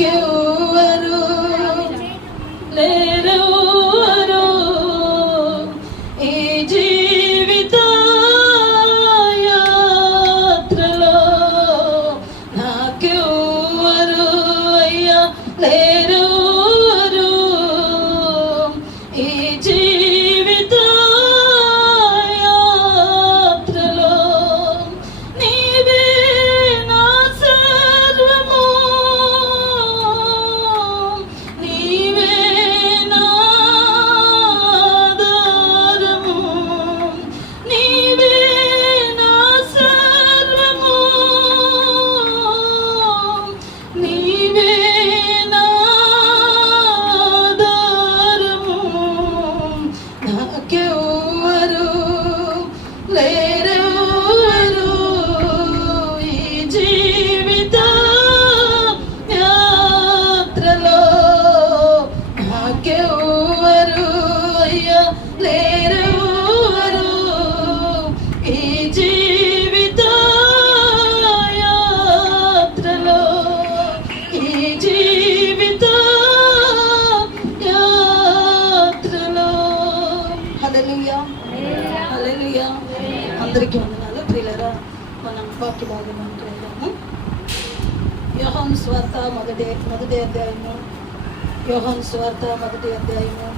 నాకెవ్వరు లేరెవ్వరు ఈ జీవిత యాత్రలో, నాకెవ్వరు అయ్యా లేరెవ్వరు ఈ జీవిత యాత్రలో. నీవే నా సర్వము, నీవే నా ఆధారము, నీవే నా సర్వము, నీవే నా ఆధారము. నాకెవ్వరు లేరెవ్వరు ఈ జీవిత యాత్రలో, నాకెవ్వరు అయ్యా లేరెవ్వరు ఈ జీవిత యాత్రలో, ఈ జీవిత యాత్రలో. హల్లెలూయా, హల్లెలూయా. అందరికీ వందనాలు. ప్రియులారా, మనం వాక్య భాగంలోకి వెళ్దాము. యోహాను సువార్త మొదటి అధ్యాయము, యోహాను సువార్త మొదటి అధ్యాయము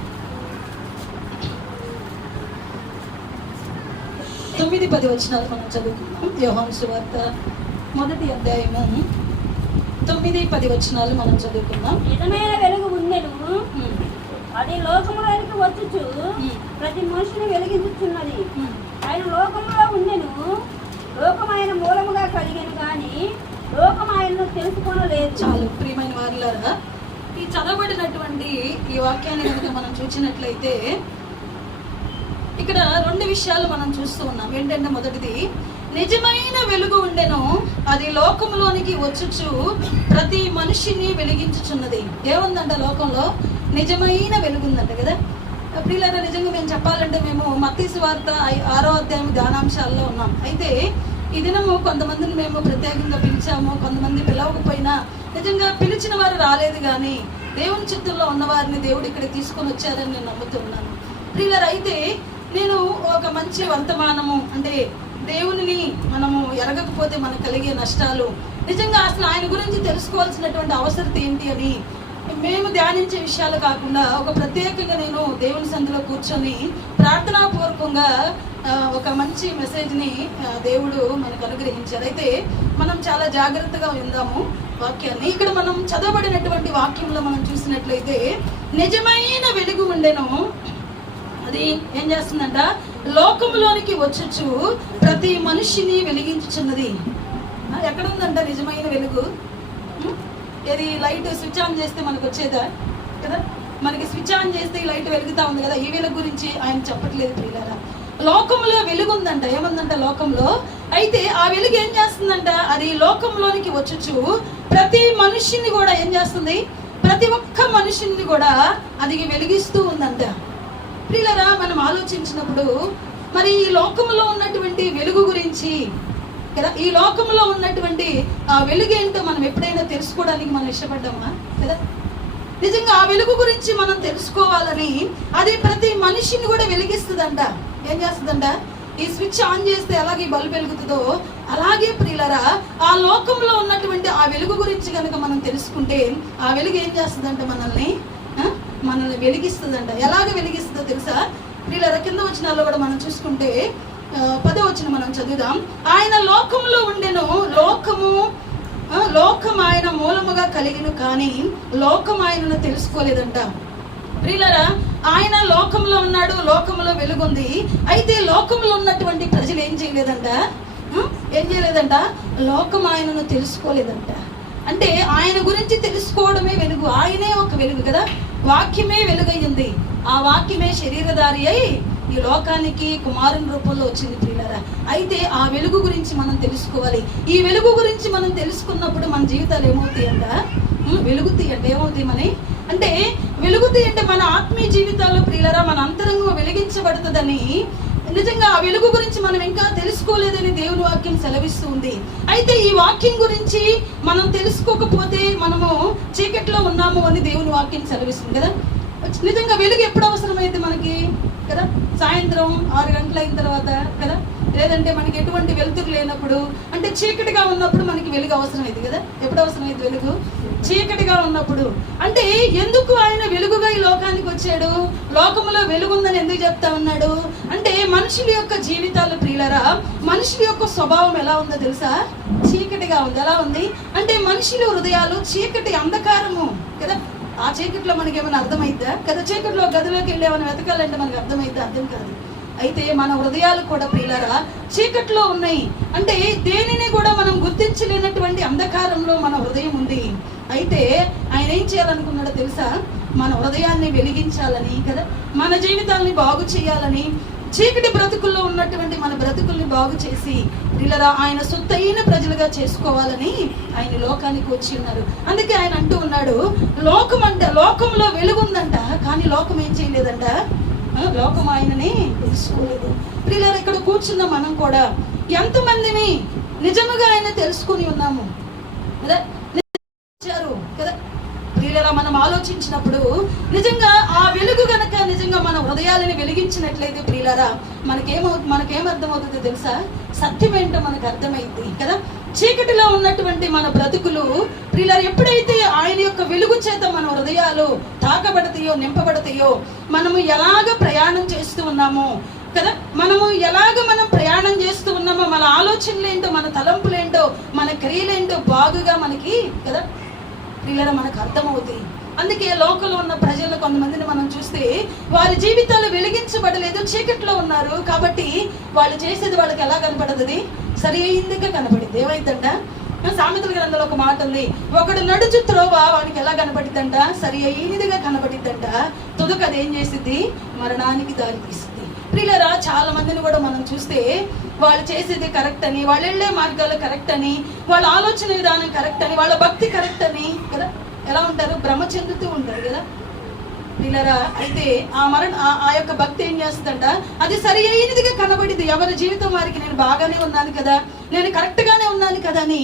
9-10 వచనాలు మనం చదువుకుందాం. యోహాను సువార్త మొదటి అధ్యాయము 9-10 వచనాలు మనం చదువుకుందాం. నిజమైన వెలుగు ఉండెను, అది లోకములోనికి వచ్చుచు ప్రతి మనుషుని వెలిగించుచున్నది. ఆయన లోకములో ఉండెను, లోకం ఆయన మూలముగా కలిగెను గాని లోకం ఆయనను తెలుసుకొనలేదు. చాలు. ప్రియమైన వారులారా, ఈ చదవబడినటువంటి ఈ వాక్యాన్ని కనుక మనం చూసినట్లయితే ఇక్కడ 2 విషయాలు మనం చూస్తూ ఉన్నాం. ఏంటంటే, మొదటిది, నిజమైన వెలుగు ఉండెను, అది లోకంలోనికి వచ్చుచు ప్రతి మనిషిని వెలిగించుచున్నది. ఏముందంట లోకంలో? నిజమైన వెలుగు ఉందంట కదా. ప్రియులారా, నిజంగా మేము చెప్పాలంటే మేము మత్తయి సువార్త 6వ అధ్యాయం ధ్యానాంశాల్లో ఉన్నాం. అయితే ఈ దినము కొంతమందిని మేము ప్రత్యేకంగా పిలిచాము, కొంతమంది పిలవకపోయినా నిజంగా పిలిచిన వారు రాలేదు, కానీ దేవుని చిత్తంలో ఉన్నవారిని దేవుడు ఇక్కడికి తీసుకొని వచ్చారని నేను నమ్ముతున్నాను. ప్రియులారా, అయితే నేను ఒక మంచి వర్తమానము, అంటే దేవునిని మనము ఎరగకపోతే మనకు కలిగే నష్టాలు, నిజంగా అసలు ఆయన గురించి తెలుసుకోవాల్సినటువంటి అవసరం ఏంటి అని మేము ధ్యానించే విషయాలు కాకుండా ఒక ప్రత్యేకంగా నేను దేవుని సంధిలో కూర్చొని ప్రార్థనాపూర్వకంగా ఒక మంచి మెసేజ్ని దేవుడు మనకు అనుగ్రహించారు. అయితే మనం చాలా జాగ్రత్తగా విందాము వాక్యాన్ని. ఇక్కడ మనం చదవబడినటువంటి వాక్యంలో మనం చూసినట్లయితే, నిజమైన వెలుగు ఉండెను, అది ఏం చేస్తుందంట? లోకంలోనికి వచ్చుచు ప్రతి మనిషిని వెలిగించుచున్నది. ఎక్కడ ఉందంట నిజమైన వెలుగు? ఇది లైట్ స్విచ్ ఆన్ చేస్తే మనకు వచ్చేదా కదా? మనకి స్విచ్ ఆన్ చేస్తే ఈ లైట్ వెలుగుతా ఉంది కదా. ఈ వెలుగు గురించి ఆయన చెప్పట్లేదు ప్రియులారా. లోకంలో వెలుగు ఉందంట. ఏముందంట లోకంలో? అయితే ఆ వెలుగు ఏం చేస్తుందంట? అది లోకంలోనికి వచ్చుచు ప్రతి మనిషిని కూడా ఏం చేస్తుంది? ప్రతి ఒక్క మనిషిని కూడా అది వెలిగిస్తూ ఉందంట. ప్రియులారా, మనం ఆలోచించినప్పుడు మరి ఈ లోకంలో ఉన్నటువంటి వెలుగు గురించి కదా, ఈ లోకంలో ఉన్నటువంటి ఆ వెలుగు ఏంటో మనం ఎప్పుడైనా తెలుసుకోవడానికి మనం ఇష్టపడ్డామా కదా? నిజంగా ఆ వెలుగు గురించి మనం తెలుసుకోవాలని అది ప్రతి మనిషిని కూడా వెలిగిస్తుందంట. ఏం చేస్తుందంట? ఈ స్విచ్ ఆన్ చేస్తే ఎలాగే బల్బు వెలుగుతుందో అలాగే ప్రియులారా, ఆ లోకంలో ఉన్నటువంటి ఆ వెలుగు గురించి కనుక మనం తెలుసుకుంటే ఆ వెలుగు ఏం చేస్తుందంట? మనల్ని వెలిగిస్తుందంట. ఎలాగ వెలిగిస్తుందో తెలుసా ప్రియులారా? కింద వచనాల్లో కూడా మనం చూసుకుంటే 10వ వచనం మనం చదువుదాం. ఆయన లోకంలో ఉండెను, లోకం ఆయన మూలముగా కలిగిను, కానీ లోకం ఆయనను తెలుసుకోలేదంట. ప్రియులారా, ఆయన లోకంలో ఉన్నాడు, లోకంలో వెలుగుంది. అయితే లోకంలో ఉన్నటువంటి ప్రజలు ఏం చేయలేదంట? లోకం ఆయనను తెలుసుకోలేదంట. అంటే ఆయన గురించి తెలుసుకోవడమే వెలుగు. ఆయనే ఒక వెలుగు కదా. వాక్యమే వెలుగయ్యింది. ఆ వాక్యమే శరీరధారి అయి ఈ లోకానికి కుమారుని రూపంలో వచ్చింది ప్రియులారా. అయితే ఆ వెలుగు గురించి మనం తెలుసుకోవాలి. ఈ వెలుగు గురించి మనం తెలుసుకున్నప్పుడు మన జీవితాలు ఏమవుతాయంట? వెలుగుతాయి. అంటే ఏమవుతాయి అంటే వెలుగుతాయి అంటే మన ఆత్మీయ జీవితాల్లో ప్రియులారా మన అంతరంగం వెలిగించబడుతుందని, నిజంగా ఆ వెలుగు గురించి మనం ఇంకా తెలుసుకోలేదని దేవుని వాక్యం సెలవిస్తూ ఉంది. అయితే ఈ వాక్యం గురించి మనం తెలుసుకోకపోతే మనము చీకటి ఉన్నాము అని దేవుని వాక్యం సెలవిస్తుంది కదా. నిజంగా వెలుగు ఎప్పుడు అవసరమైంది మనకి కదా? సాయంత్రం 6 గంటలు అయిన తర్వాత కదా, లేదంటే మనకి ఎటువంటి వెలుతురు లేనప్పుడు, అంటే చీకటిగా ఉన్నప్పుడు మనకి వెలుగు అవసరమైంది కదా. ఎప్పుడు అవసరమైంది వెలుగు? చీకటిగా ఉన్నప్పుడు. అంటే ఎందుకు ఆయన వెలుగుగా ఈ లోకానికి వచ్చాడు? లోకంలో వెలుగుందని ఎందుకు చెప్తా ఉన్నాడు అంటే, మనుషుల యొక్క జీవితాలు ప్రియులరా, మనుషుల యొక్క స్వభావం ఎలా ఉందో తెలుసా? చీకటిగా ఉంది. ఎలా ఉంది అంటే, మనుషుల హృదయాలు చీకటి, అంధకారము కదా. ఆ చీకట్లో మనకి ఏమైనా అర్థమైద్దా కదా? చీకట్లో గదిలోకి వెళ్ళి ఏమైనా వెతకాలంటే మనకు అర్థమైద్దా? అర్థం కాదు. అయితే మన హృదయాలు కూడా ప్రియులారా చీకట్లో ఉన్నాయి. అంటే దేనిని కూడా మనం గుర్తించలేనటువంటి అంధకారంలో మన హృదయం ఉంది. అయితే ఆయన ఏం చేయాలనుకున్నాడో తెలుసా? మన హృదయాన్ని వెలిగించాలని కదా, మన జీవితాన్ని బాగు చేయాలని, చీకటి బ్రతుకుల్లో ఉన్నటువంటి మన బ్రతుకుల్ని బాగు చేసి ప్రియులారా ఆయన సొత్తైన ప్రజలుగా చేసుకోవాలని ఆయన లోకానికి వచ్చి ఉన్నారు. అందుకే ఆయన అంటూ ఉన్నాడు, లోకంలో వెలుగుందంట, కానీ లోకం ఏం చేయలేదంట, లోకం ఆయనని తెలుసుకోలేదు. ప్రియులారా ఇక్కడ కూర్చున్న మనం కూడా ఎంతమందిని నిజముగా ఆయన తెలుసుకుని ఉన్నాము కదా కదా ప్రియులారా. మనం ఆలోచించినప్పుడు నిజంగా ఆ వెలుగు గనక నిజంగా మన హృదయాలని వెలిగించినట్లయితే ప్రియులారా మనకేమర్థమవుతుందో తెలుసా? సత్యం ఏంటో మనకు అర్థమైంది కదా. చీకటిలో ఉన్నటువంటి మన బ్రతుకులు ప్రియులారా ఎప్పుడైతే ఆయన యొక్క వెలుగు చేత మన హృదయాలు తాకబడతాయో, నింపబడతాయో, మనము ఎలాగ ప్రయాణం చేస్తూ ఉన్నామో కదా, మనం ప్రయాణం చేస్తూ ఉన్నామో, మన ఆలోచనలు ఏంటో, మన తలంపులేంటో, మన క్రియలేంటో బాగుగా మనకి కదా ప్రియులారా మనకు అర్థమవుతాయి. అందుకే లోకంలో ఉన్న ప్రజలను కొంతమందిని మనం చూస్తే వారి జీవితాలు వెలిగించబడలేదు, చీకట్లో ఉన్నారు. కాబట్టి వాళ్ళు చేసేది వాళ్ళకి ఎలా కనపడుతుంది? సరి అయిందిగా కనపడింది. ఏమైందంట? సామెతల గ్రంథంలో ఒక మాట ఉంది, ఒకడు నడుచు త్రోవ వానికి ఎలా కనపడిద్దంట? సరి అయినదిగా కనపడిద్దంట. తుదకు అది ఏం చేసిద్ది? మరణానికి దారి తీస్తుంది. ప్రియులారా చాలా మందిని కూడా మనం చూస్తే వాళ్ళు చేసేది కరెక్ట్ అని, వాళ్ళు వెళ్ళే మార్గాలు కరెక్ట్ అని, వాళ్ళ ఆలోచన విధానం కరెక్ట్ అని, వాళ్ళ భక్తి కరెక్ట్ అని కదా ఎలా ఉంటారు? భ్రమ చెందుతూ ఉంటారు కదా ప్రియులారా. అయితే ఆ యొక్క భక్తి ఏం చేస్తుందంట? అది సరి అయినదిగా కనబడింది. ఎవరి జీవితం వారికి నేను బాగానే ఉన్నాను కదా, నేను కరెక్ట్ గానే ఉన్నాను కదా అని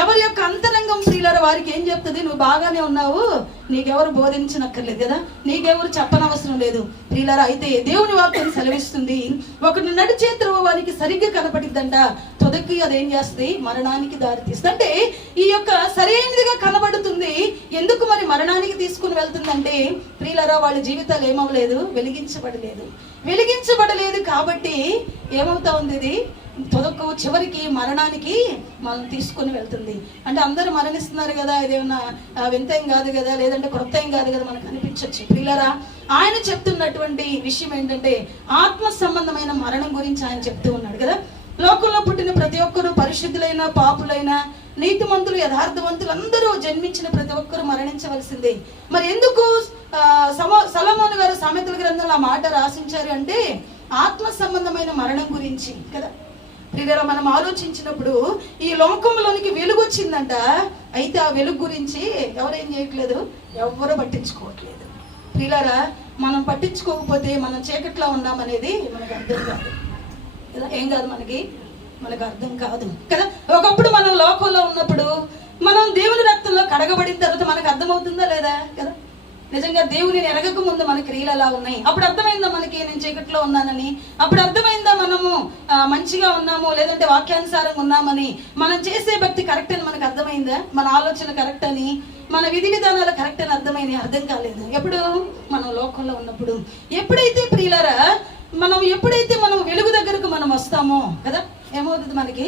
ఎవరి యొక్క అంతరంగం ప్రియులారా వారికి ఏం చెప్తుంది? నువ్వు బాగానే ఉన్నావు, నీకెవరు బోధించనక్కర్లేదు కదా, నీకెవరు చెప్పనవసరం లేదు ప్రియులారా. అయితే దేవుని వాక్యం సెలవిస్తుంది, ఒకటి నడిచే త్రోవ వారికి సరిగ్గా కనపడిద్దంట, తుదకి అదేం చేస్తుంది? మరణానికి దారి తీస్తుంది. అంటే ఈ యొక్క సరైనదిగా కనబడుతుంది. ఎందుకు మరి మరణానికి తీసుకుని వెళ్తుందంటే ప్రియులారా వాళ్ళ జీవితాలు ఏమవలేదు? వెలిగించబడలేదు. కాబట్టి ఏమవుతా ఉంది? ఇది తుదకు చివరికి మరణానికి మనం తీసుకుని వెళ్తుంది. అంటే అందరూ మరణిస్తున్నారు కదా, ఇదేమన్నా వింత ఏం కాదు కదా, లేదంటే కొత్త ఏం కాదు కదా మనకు అనిపించవచ్చు. ప్రియులారా ఆయన చెప్తున్నటువంటి విషయం ఏంటంటే ఆత్మ సంబంధమైన మరణం గురించి ఆయన చెప్తూ ఉన్నాడు కదా. లోకంలో పుట్టిన ప్రతి ఒక్కరు పరిశుద్ధులైన, పాపులైన, నీతిమంతులు, యథార్థవంతులు అందరూ జన్మించిన ప్రతి ఒక్కరు మరణించవలసిందే. మరి ఎందుకు సొలొమోను గారు సామెతల గ్రంథంలో ఆ మాట రాసించారు అంటే ఆత్మ సంబంధమైన మరణం గురించి కదా. ప్రియులారా మనం ఆలోచించినప్పుడు ఈ లోకంలోనికి వెలుగు వచ్చిందంట. అయితే ఆ వెలుగు గురించి ఎవరేం చేయట్లేదు? ఎవరు పట్టించుకోవట్లేదు. ప్రియులారా మనం పట్టించుకోకపోతే మనం చీకట్లో ఉన్నామనేది మనకు అర్థం కాదు కదా. ఏం కాదు మనకు అర్థం కాదు కదా. ఒకప్పుడు మనం లోకంలో ఉన్నప్పుడు మనం దేవుని రక్తంలో కడగబడిన తర్వాత మనకు అర్థమవుతుందా లేదా కదా. నిజంగా దేవుని ఎరగక ముందు మన క్రియలు ఎలా ఉన్నాయి? అప్పుడు అర్థమైందా మనకి నేను చీకట్లో ఉన్నానని? అప్పుడు అర్థమైందా మనము మంచిగా ఉన్నాము, లేదంటే వాక్యానుసారంగా ఉన్నామని, మనం చేసే భక్తి కరెక్ట్ అని మనకు అర్థమైందా? మన ఆలోచన కరెక్ట్ అని, మన విధి విధానాలు కరెక్ట్ అని అర్థమైంది? అర్థం కాలేదు. ఎప్పుడు? మనం లోకంలో ఉన్నప్పుడు. ఎప్పుడైతే ప్రియులారా ఎప్పుడైతే మనం వెలుగు దగ్గరకు మనం వస్తామో కదా, ఏమవుతుంది? మనకి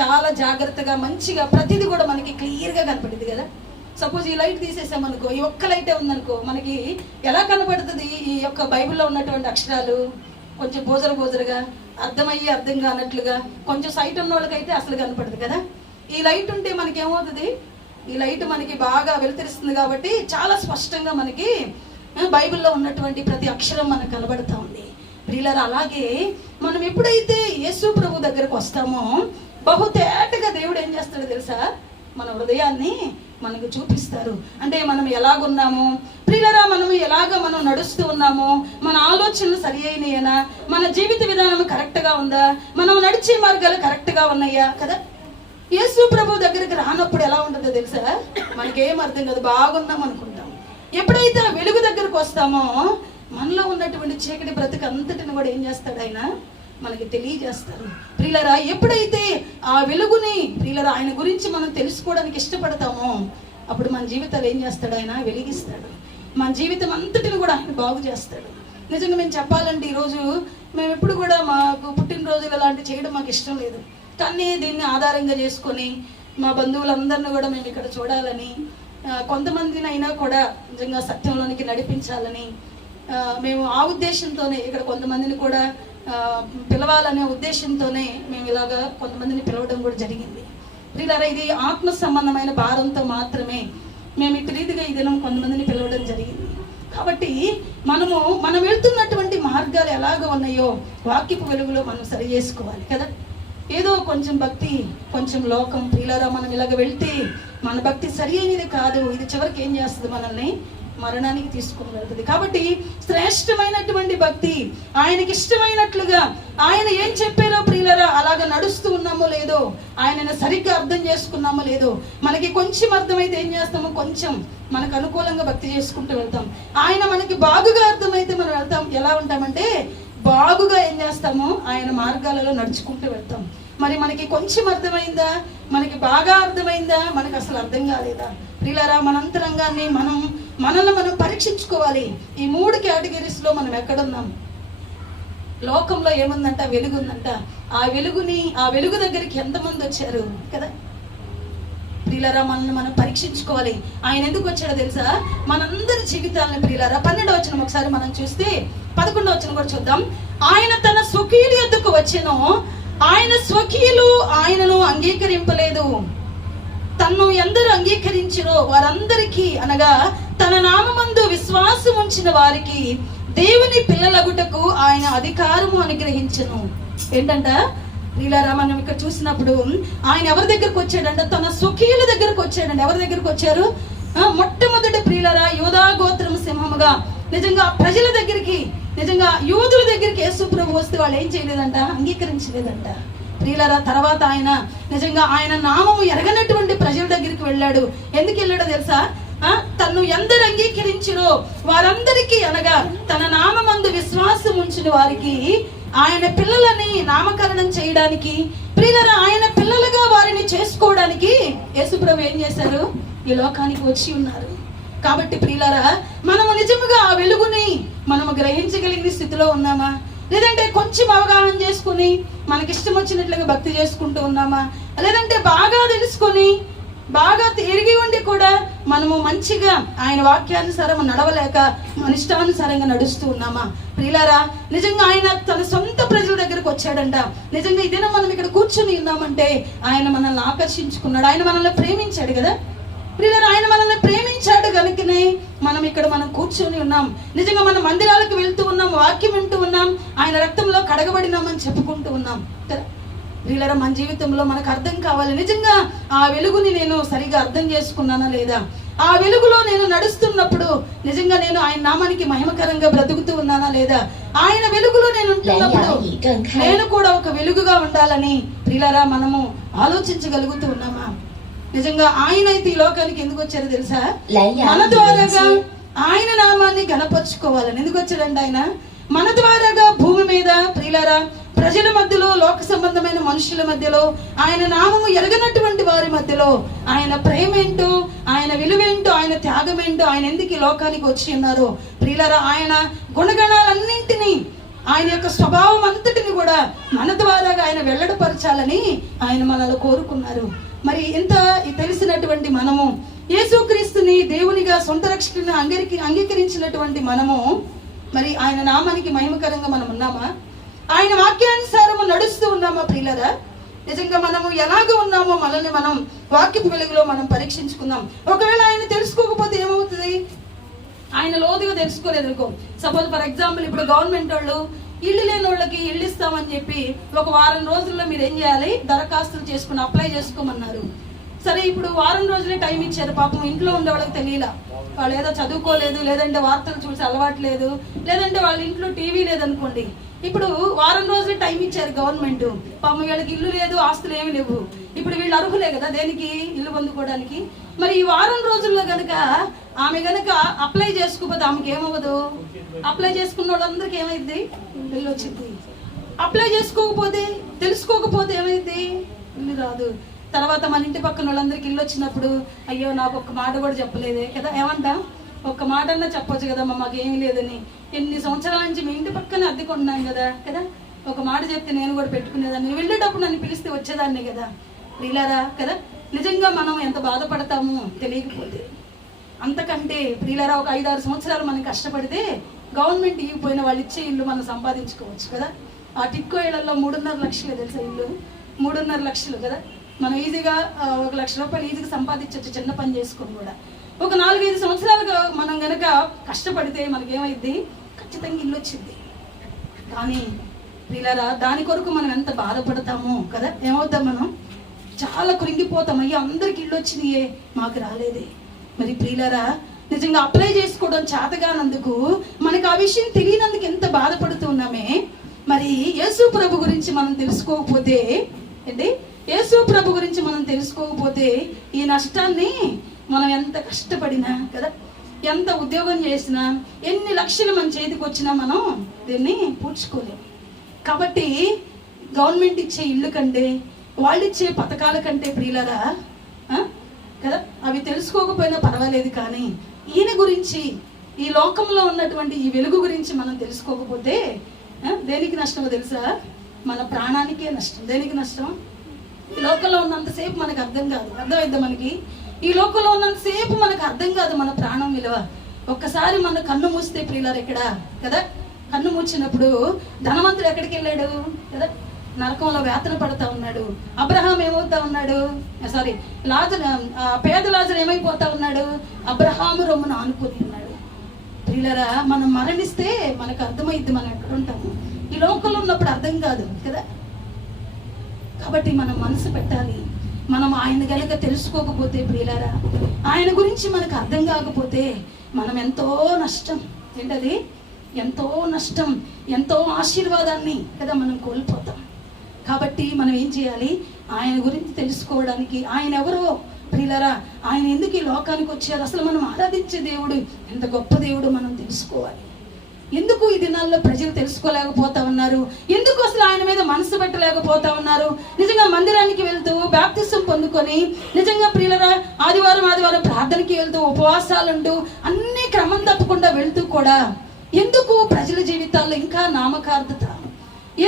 చాలా జాగ్రత్తగా మంచిగా ప్రతిదీ కూడా మనకి క్లియర్గా కనపడింది కదా. సపోజ్ ఈ లైట్ తీసేసామనుకో, ఈ ఒక్క లైటే ఉందనుకో, మనకి ఎలా కనపడుతుంది? ఈ యొక్క బైబిల్లో ఉన్నటువంటి అక్షరాలు కొంచెం బోజరుగా అర్థమయ్యి అర్థం కానట్లుగా, కొంచెం సైట్ ఉన్న వాళ్ళకైతే అసలు కనపడదు కదా. ఈ లైట్ ఉంటే మనకి ఏమవుతుంది? ఈ లైట్ మనకి బాగా వెలుతురుస్తుంది కాబట్టి చాలా స్పష్టంగా మనకి బైబిల్లో ఉన్నటువంటి ప్రతి అక్షరం మనకు కనబడతా ఉంది. ప్రియులారా అలాగే మనం ఎప్పుడైతే యేసు ప్రభు దగ్గరకు వస్తామో బహుతేటగా దేవుడు ఏం చేస్తాడో తెలుసా? మన హృదయాన్ని మనకు చూపిస్తారు. అంటే మనం ఎలాగున్నాము ప్రియులారా, మనం నడుస్తూ ఉన్నాము, మన ఆలోచనలు సరి అయినాయేనా, మన జీవిత విధానం కరెక్ట్గా ఉందా, మనం నడిచే మార్గాలు కరెక్ట్గా ఉన్నాయా కదా. యేసు ప్రభు దగ్గరికి రానప్పుడు ఎలా ఉంటుందో తెలుసా? మనకేం అర్థం కాదు, బాగున్నాం అనుకుంటాం ఎప్పుడైతే ఆ వెలుగు దగ్గరకు వస్తామో మనలో ఉన్నటువంటి చీకటి బ్రతుకు అంతటిని కూడా ఏం చేస్తాడు ఆయన మనకి తెలియజేస్తారు. ప్రియులారా, ఎప్పుడైతే ఆ వెలుగుని ప్రియులారా ఆయన గురించి మనం తెలుసుకోవడానికి ఇష్టపడతామో అప్పుడు మన జీవితాలు ఏం చేస్తాడు ఆయన వెలిగిస్తాడు. మన జీవితం అంతటిని కూడా ఆయన బాగు చేస్తాడు. నిజంగా మేము చెప్పాలంటే ఈరోజు మేము ఎప్పుడు కూడా మాకు పుట్టినరోజులు అలాంటివి చేయడం మాకు ఇష్టం లేదు. కానీ దీన్ని ఆధారంగా చేసుకొని మా బంధువులందరినీ కూడా మేము ఇక్కడ చూడాలని, కొంతమందిని అయినా కూడా నిజంగా సత్యంలోనికి నడిపించాలని మేము ఆ ఉద్దేశంతోనే ఇక్కడ కొంతమందిని కూడా పిలవాలనే ఉద్దేశంతోనే మేము ఇలాగా కొంతమందిని పిలవడం కూడా జరిగింది. ప్రియులారా, ఇది ఆత్మ సంబంధమైన భారంతో మాత్రమే మేము ఇటు రీతిగా ఈ దినం కొంతమందిని పిలవడం జరిగింది. కాబట్టి మనం వెళ్తున్నటువంటి మార్గాలు ఎలాగ ఉన్నాయో వాక్యపు వెలుగులో మనం సరి చేసుకోవాలి కదా. ఏదో కొంచెం భక్తి కొంచెం లోకం, ప్రియులారా మనం ఇలాగ వెళ్తే మన భక్తి సరి అయినది కాదు. ఇది చివరికి ఏం చేస్తుంది, మనల్ని మరణానికి తీసుకుని వెళ్తుంది. కాబట్టి శ్రేష్టమైనటువంటి భక్తి, ఆయనకి ఇష్టమైనట్లుగా ఆయన ఏం చెప్పారో ప్రియులారా అలాగ నడుస్తూ ఉన్నామో లేదో, ఆయనను సరిగ్గా అర్థం చేసుకున్నామో లేదో, మనకి కొంచెం అర్థమైతే ఏం చేస్తామో కొంచెం మనకు అనుకూలంగా భక్తి చేసుకుంటూ వెళ్తాం. ఆయన మనకి బాగుగా అర్థమైతే మనం వెళ్తాం. ఎలా ఉంటామంటే బాగుగా ఏం చేస్తామో ఆయన మార్గాలలో నడుచుకుంటూ వెళ్తాం. మరి మనకి కొంచెం అర్థమైందా, మనకి బాగా అర్థమైందా, మనకు అసలు అర్థం కాలేదా? ప్రియులారా, మన అంతరంగాన్ని మనల్ని మనం పరీక్షించుకోవాలి. ఈ 3 కేటగిరీస్లో మనం ఎక్కడున్నాం? లోకంలో ఏముందంట, వెలుగు ఉందంట. ఆ వెలుగు దగ్గరికి ఎంతమంది వచ్చారు కదా. ప్రియులారా, మనల్ని మనం పరీక్షించుకోవాలి. ఆయన ఎందుకు వచ్చాడో తెలుసా? మనందరి జీవితాలను ప్రియులారా 12వ వచనం ఒకసారి మనం చూస్తే 11వ వచనం కూడా చూద్దాం. ఆయన తన స్వకీయుల యొద్దకు వచ్చెను, ఆయన స్వకీయులు ఆయనను అంగీకరింపలేదు. తన్ను ఎందరు అంగీకరించిరో వారందరికీ, అనగా తన నామమందు విశ్వాసం ఉంచిన వారికి దేవుని పిల్లలగుటకు ఆయన అధికారము అనుగ్రహించెను. ఏంటంట ప్రియులారా, మనం ఇక్కడ చూసినప్పుడు ఆయన ఎవరి దగ్గరకు వచ్చాడంట? తన స్వకీయుల దగ్గరకు వచ్చాడంట. ఎవరి దగ్గరకు వచ్చారు? మొట్టమొదటి ప్రియులారా యూదా గోత్రం సింహముగా నిజంగా ప్రజల దగ్గరికి, నిజంగా యూదుల దగ్గరికి యేసు ప్రభు వస్తే వాళ్ళు ఏం చేయలేదంట, అంగీకరించలేదంట. ప్రియులారా, తర్వాత ఆయన నిజంగా ఆయన నామము ఎరగనటువంటి ప్రజల దగ్గరికి వెళ్ళాడు. ఎందుకు వెళ్ళాడో తెలుసా? తన్ను ఎందరు అంగీకరించిరో వారందరికీ, అనగా తన నామమందు విశ్వాసం ఉంచిన వారికి ఆయన పిల్లలని నామకరణం చేయడానికి, ప్రియులారా ఆయన పిల్లలుగా వారిని చేసుకోవడానికి యేసుప్రభు ఏం చేశారు? ఈ లోకానికి వచ్చి ఉన్నారు. కాబట్టి ప్రియులారా, మనము నిజముగా ఆ వెలుగుని మనము గ్రహించగలిగిన స్థితిలో ఉన్నామా? లేదంటే కొంచెం అవగాహన చేసుకుని మనకిష్టం వచ్చినట్లుగా భక్తి చేసుకుంటూ ఉన్నామా? లేదంటే బాగా తెలుసుకొని బాగా ఎరిగి ఉండి కూడా మనము మంచిగా ఆయన వాక్యానుసారం నడవలేక మన ఇష్టానుసారంగా నడుస్తూ ఉన్నామా? ప్రియులారా, నిజంగా ఆయన తన సొంత ప్రజల దగ్గరకు వచ్చాడంట. నిజంగా ఇదేనా మనం ఇక్కడ కూర్చొని ఉన్నామంటే ఆయన మనల్ని ఆకర్షించుకున్నాడు, ఆయన మనల్ని ప్రేమించాడు కదా. ప్రియులారా, ఆయన మనల్ని ప్రేమించాడు కనుకనే మనం కూర్చొని ఉన్నాం. నిజంగా మన మందిరాలకు వెళ్తూ ఉన్నాం, వాక్యం వింటూ ఉన్నాం, ఆయన రక్తంలో కడగబడినామని చెప్పుకుంటూ ఉన్నాం కదా. ప్రియులారా, మన జీవితంలో మనకు అర్థం కావాలి, నిజంగా ఆ వెలుగుని నేను సరిగా అర్థం చేసుకున్నానా లేదా? ఆ వెలుగులో నేను నడుస్తున్నప్పుడు నిజంగా నేను ఆయన నామానికి మహిమకరంగా బ్రతుకుతూ ఉన్నానా లేదా? ఆయన వెలుగులో నేను ఉంటున్నప్పుడు నేను కూడా ఒక వెలుగుగా ఉండాలని ప్రియులారా మనము ఆలోచించగలుగుతూ ఉన్నామా? నిజంగా ఆయన అయితే ఈ లోకానికి ఎందుకు వచ్చారో తెలుసా? మన ద్వారాగా ఆయన నామాన్ని గణపరుచుకోవాలని. ఎందుకు వచ్చాడంటే ఆయన మన ద్వారాగా భూమి మీద ప్రియులారా ప్రజల మధ్యలో, లోక సంబంధమైన మనుషుల మధ్యలో, ఆయన నామము ఎరగనటువంటి వారి మధ్యలో ఆయన ప్రేమ ఏంటో, ఆయన విలువేంటో, ఆయన త్యాగం ఏంటో, ఆయన ఎందుకు ఈ లోకానికి వచ్చి ఉన్నారో ప్రియులారా ఆయన గుణగణాలన్నింటినీ, ఆయన యొక్క స్వభావం అంతటిని కూడా మన ద్వారాగా ఆయన వెల్లడిపరచాలని ఆయన మనల్ని కోరుకున్నారు. మరి ఇంత తెలిసినటువంటి మనము, యేసుక్రీస్తుని దేవునిగా సొంత రక్షకుని అంగీకరించినటువంటి మనము, మరి ఆయన నామానికి మహిమకరంగా మనం ఉన్నామా? ఆయన వాక్యానుసారము నడుస్తూ ఉన్నామా? ప్రియులారా, నిజంగా మనము ఎలాగ ఉన్నామో మనల్ని మనం వాక్యపు వెలుగులో మనం పరీక్షించుకుందాం. ఒకవేళ ఆయన తెలుసుకోకపోతే ఏమవుతుంది? ఆయన లోతుగా తెలుసుకోలేదు అనుకో. సపోజ్ ఫర్ ఎగ్జాంపుల్, ఇప్పుడు గవర్నమెంట్ వాళ్ళు ఇల్లు లేని వాళ్ళకి ఇల్లు ఇస్తామని చెప్పి ఒక వారం రోజుల్లో మీరు ఏం చేయాలి? దరఖాస్తులు చేసుకుని అప్లై చేసుకోమన్నారు. సరే, ఇప్పుడు వారం రోజులే టైం ఇచ్చారు. పాపం ఇంట్లో ఉండే వాళ్ళకి తెలియలా, వాళ్ళు ఏదో చదువుకోలేదు, లేదంటే వార్తలు చూసి అలవాటు లేదు, లేదంటే వాళ్ళ ఇంట్లో టీవీ లేదనుకోండి, ఇప్పుడు వారం రోజులు టైం ఇచ్చారు గవర్నమెంట్. పాపం వీళ్ళకి ఇల్లు లేదు, ఆస్తులు ఏమి లేవు. ఇప్పుడు వీళ్ళు అర్హులే కదా దేనికి, ఇల్లు పొందుకోవడానికి. మరి ఈ వారం రోజుల్లో గనక ఆమె గనక అప్లై చేసుకోకపోతే ఆమెకి ఏమవ్వదు? అప్లై చేసుకున్న వాళ్ళందరికీ ఏమైంది? ఇల్లు వచ్చింది. అప్లై చేసుకోకపోతే, తెలుసుకోకపోతే ఏమైంది? ఇల్లు రాదు. తర్వాత మన ఇంటి పక్కన వాళ్ళందరికీ ఇల్లు వచ్చినప్పుడు అయ్యో నాకు ఒక్క మాట కూడా చెప్పలేదే కదా, ఏమంటాం? ఒక్క మాట అన్నా చెప్పొచ్చు కదా, మాకు ఏమీ లేదని. ఎన్ని సంవత్సరాల నుంచి మీ ఇంటి పక్కనే అద్దెకుంటున్నాం కదా కదా, ఒక మాట చెప్తే నేను కూడా పెట్టుకునేదాన్ని, వెళ్ళేటప్పుడు నన్ను పిలిస్తే వచ్చేదాన్ని కదా. ప్రియులారా కదా, నిజంగా మనం ఎంత బాధపడతామో తెలియకపోతే. అంతకంటే ప్రియులారా, ఒక 5-6 సంవత్సరాలు మనం కష్టపడితే గవర్నమెంట్ ఇవ్వకపోయిన వాళ్ళు ఇచ్చే ఇల్లు మనం సంపాదించుకోవచ్చు కదా. ఆ టిక్కో ఇళ్లలో 3.5 లక్షలే తెలుసా ఇల్లు, 3.5 లక్షలు కదా. మనం ఈజీగా 1 లక్ష రూపాయలు ఈజీగా సంపాదించవచ్చు చిన్న పని చేసుకొని కూడా. ఒక 4-5 సంవత్సరాలుగా మనం గనక కష్టపడితే మనకేమైంది? ఖచ్చితంగా ఇల్లు వచ్చింది. కానీ ప్రియులారా, దాని కొరకు మనం ఎంత బాధపడతామో కదా, ఏమవుతాం? మనం చాలా కృంగిపోతాం. అయ్యో అందరికి ఇల్లు వచ్చినాయే, మాకు రాలేదే. మరి ప్రియులారా, నిజంగా అప్లై చేసుకోవడం చేతగానందుకు, మనకు ఆ విషయం తెలియనందుకు ఎంత బాధపడుతున్నామే. మరి యేసు ప్రభు గురించి మనం తెలుసుకోకపోతే ఏంటి, యేసు ప్రభు గురించి మనం తెలుసుకోకపోతే ఈ నష్టాన్ని మనం ఎంత కష్టపడినా కదా, ఎంత ఉద్యోగం చేసినా, ఎన్ని లక్షలు మన చేతికి వచ్చినా మనం దీన్ని పూడ్చుకోలేము. కాబట్టి గవర్నమెంట్ ఇచ్చే ఇల్లు కంటే, వాళ్ళు ఇచ్చే పథకాల కంటే ప్రియులారా కదా, అవి తెలుసుకోకపోయినా పర్వాలేదు. కానీ ఈయన గురించి, ఈ లోకంలో ఉన్నటువంటి ఈ వెలుగు గురించి మనం తెలుసుకోకపోతే దేనికి నష్టమో తెలుసా? మన ప్రాణానికే నష్టం. దేనికి నష్టం? ఈ లోకంలో ఉన్నంతసేపు మనకు అర్థం కాదు. అర్థమైద్దా మనకి? ఈ లోకంలో ఉన్నంతసేపు మనకు అర్థం కాదు మన ప్రాణం విలువ. ఒక్కసారి మన కన్ను మూస్తే ప్రియులారు ఎక్కడ కదా, కన్ను మూచినప్పుడు ధనవంతుడు ఎక్కడికి వెళ్ళాడు కదా, నరకంలో వేతన పడతా ఉన్నాడు. అబ్రహాం ఏమవుతా ఉన్నాడు, పేద లాజరు ఏమైపోతా ఉన్నాడు? అబ్రహాము రొమ్మును ఆనుకొని ఉన్నాడు. ప్రియులారా, మనం మరణిస్తే మనకు అర్థమైద్ది మనం ఎక్కడ ఉంటాము. ఈ లోకంలో ఉన్నప్పుడు అర్థం కాదు కదా. కాబట్టి మనం మనసు పెట్టాలి. మనం ఆయన గనక తెలుసుకోకపోతే ప్రియులారా, ఆయన గురించి మనకు అర్థం కాకపోతే మనం ఎంతో నష్టం. ఏంటది? ఎంతో నష్టం, ఎంతో ఆశీర్వాదాన్ని కదా మనం కోల్పోతాం. కాబట్టి మనం ఏం చేయాలి? ఆయన గురించి తెలుసుకోవడానికి, ఆయన ఎవరో ప్రియులారా, ఆయన ఎందుకు ఈ లోకానికి వచ్చారు, అసలు మనం ఆరాధించే దేవుడు ఎంత గొప్ప దేవుడు మనం తెలుసుకోవాలి. ఎందుకు ఈ దినాల్లో ప్రజలు తెలుసుకోలేకపోతా ఉన్నారు? ఎందుకు అసలు ఆయన మీద మనసు పెట్టలేకపోతా ఉన్నారు? నిజంగా మందిరానికి వెళ్తూ బాప్తిసం పొందుకొని, నిజంగా ప్రియులరా ఆదివారం ప్రార్థనకి వెళ్తూ, ఉపవాసాలుంటూ, అన్ని క్రమం తప్పకుండా వెళ్తూ కూడా ఎందుకు ప్రజల జీవితాల్లో ఇంకా నామకార్థత,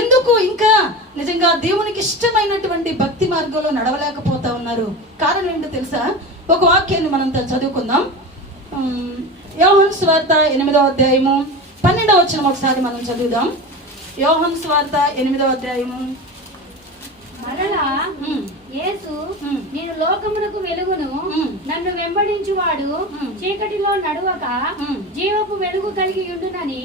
ఎందుకు ఇంకా నిజంగా దేవునికి ఇష్టమైనటువంటి భక్తి మార్గంలో నడవలేకపోతా ఉన్నారు? కారణం ఏంటో తెలుసా? ఒక వాక్యాన్ని మనం చదువుకుందాం. యోహాను సువార్త 8వ అధ్యాయము 12వ వచనం ఒకసారి మనం చదువుదాం. యోహాను సువార్త 8వ అధ్యాయము. మరలా యేసు, నేను లోకమునకు వెలుగును, నన్ను వెంబడించువాడు చీకటిలో నడువక జీవపు వెలుగు కలిగి ఉండునని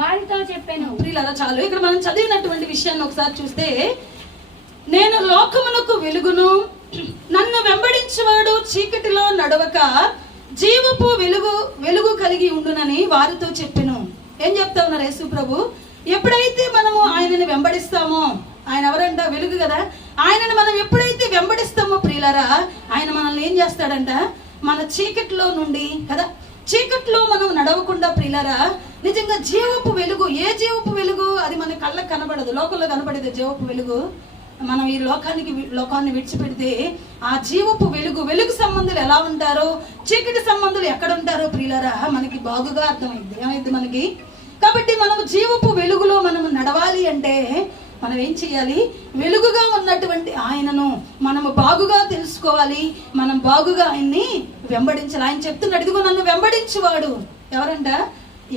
వారితో చెప్పాను. ప్రియులారా, చాలు. ఇక్కడ మనం చదివినటువంటి విషయాన్ని ఒకసారి చూస్తే, నేను లోకమునకు వెలుగును, నన్ను వెంబడించువాడు చీకటిలో నడవక జీవపు వెలుగు కలిగి ఉండునని వారితో చెప్పెను. ఏం చెప్తా ఉన్నారు యేసు ప్రభు? ఎప్పుడైతే మనము ఆయనని వెంబడిస్తామో, ఆయన ఎవరంట? వెలుగు కదా. ఆయనని మనం ఎప్పుడైతే వెంబడిస్తామో ప్రియులారా, ఆయన మనల్ని ఏం చేస్తాడంట? మన చీకట్లో నుండి కదా, చీకట్లో మనం నడవకుండా ప్రియులారా, నిజంగా జీవపు వెలుగు. ఏ జీవపు వెలుగు? అది మన కళ్ళకు కనబడదు, లోకంలో కనబడేది జీవపు వెలుగు. మనం ఈ లోకాన్ని విడిచిపెడితే ఆ జీవపు వెలుగు సంబంధులు ఎలా ఉంటారో, చీకటి సంబంధులు ఎక్కడ ఉంటారో ప్రియులారా మనకి బాగుగా అర్థమైంది. ఏమైంది మనకి? కాబట్టి మనం జీవపు వెలుగులో మనం నడవాలి అంటే మనం ఏం చేయాలి? వెలుగుగా ఉన్నటువంటి ఆయనను మనము బాగుగా తెలుసుకోవాలి, మనం బాగుగా ఆయన్ని వెంబడించాలి. ఆయన చెప్తున్నాడు, ఇదిగో నన్ను వెంబడించువాడు ఎవరంట?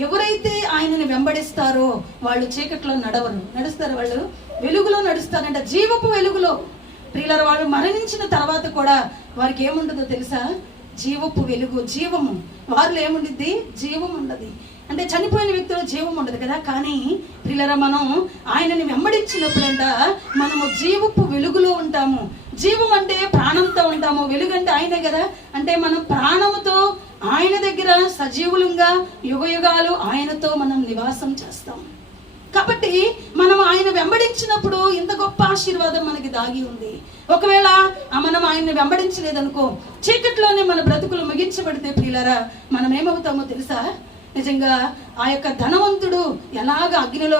ఎవరైతే ఆయనని వెంబడిస్తారో వాళ్ళు చీకట్లో నడవరు. నడుస్తారు, వాళ్ళు వెలుగులో నడుస్తారంట, జీవపు వెలుగులో. ప్రియులారా, వాళ్ళు మరణించిన తర్వాత కూడా వారికి ఏముండదో తెలుసా? జీవపు వెలుగు, జీవము. వారిలో ఏముండిద్ది? జీవం ఉండదు. అంటే చనిపోయిన వ్యక్తిలో జీవం ఉండదు కదా. కానీ ప్రియులారా, మనం ఆయనని వెంబడించినప్పుడంట మనము జీవపు వెలుగులో ఉంటాము. జీవం అంటే ప్రాణంతో ఉంటాము, వెలుగు అంటే ఆయనే కదా. అంటే మనం ప్రాణముతో ఆయన దగ్గర సజీవులంగా యుగయుగాలు ఆయనతో మనం నివాసం చేస్తాం. కాబట్టి మనం ఆయన వెంబడించినప్పుడు ఇంత గొప్ప ఆశీర్వాదం మనకి దాగి ఉంది. ఒకవేళ మనం ఆయన్ని వెంబడించలేదనుకో, చీకట్లోనే మన బ్రతుకులు ముగించబడితే ప్రియులారా మనం ఏమవుతామో తెలుసా? నిజంగా ఆ యొక్క ధనవంతుడు ఎలాగ అగ్నిలో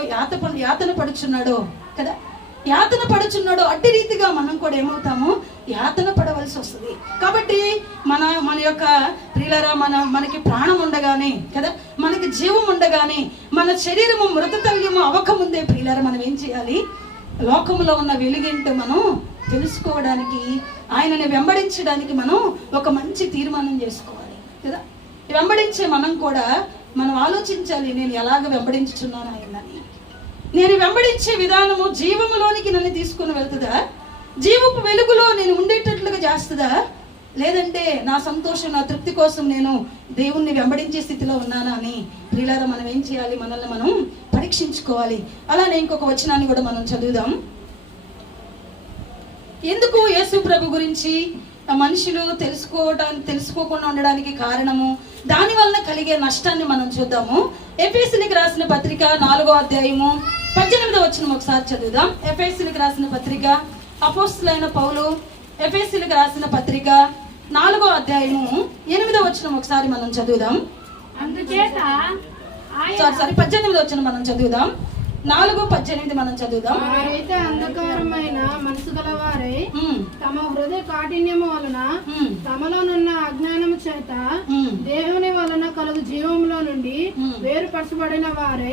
యాతన పడుచున్నాడో కదా, యాతన పడుచున్నాడో అట్టి రీతిగా మనం కూడా ఏమవుతాము? యాతన పడవలసి వస్తుంది. కాబట్టి మన యొక్క ప్రియులారా మనకి ప్రాణం ఉండగానే కదా, మనకి జీవం ఉండగానే, మన శరీరము మృతతల్యము అవ్వకముందే ప్రియులారా మనం ఏం చేయాలి? లోకంలో ఉన్న వెలుగేంటో మనం తెలుసుకోవడానికి, ఆయనని వెంబడించడానికి మనం ఒక మంచి తీర్మానం చేసుకోవాలి కదా. వెంబడించే మనం ఆలోచించాలి, నేను ఎలాగ వెంబడించుచున్నాను ఆయనని. నేను వెంబడించే విధానము జీవములోనికి నన్ను తీసుకుని వెళ్తుందా? జీవపు వెలుగులో నేను ఉండేటట్లుగా చేస్తుందా? లేదంటే నా సంతోషం, నా తృప్తి కోసం నేను దేవుణ్ణి వెంబడించే స్థితిలో ఉన్నానా అని ప్రియులారా మనం ఏం చేయాలి? మనల్ని మనం పరీక్షించుకోవాలి. అలానే ఇంకొక వచనాన్ని కూడా మనం చదువుదాం. ఎందుకు యేసు ప్రభు గురించి మనుషులు తెలుసుకోకుండా ఉండడానికి కారణము, దాని వలన కలిగే నష్టాన్ని మనం చూద్దాము. ఎఫెసీయులకు రాసిన పత్రిక 4వ అధ్యాయము 18వ వచనం ఒకసారి చదువుదాం. ఎఫెసీయులకు రాసిన పత్రిక, అపోస్తలుడైన పౌలు ఎఫెసీయులకు రాసిన పత్రిక 4వ అధ్యాయము 8వ వచనం ఒకసారి మనం చదువుదాం. అందుచేత 18వ వచనం మనం చదువుదాం. 4:18 మనం చదువుదాం. వారైతే అంధకారమైన మనసు గలవారై తమ హృదయ కాఠిన్యము వలన తమలోనున్న అజ్ఞానము చేత దేవుని వలన కలుగు జీవములో నుండి వేరుపరచబడిన వారై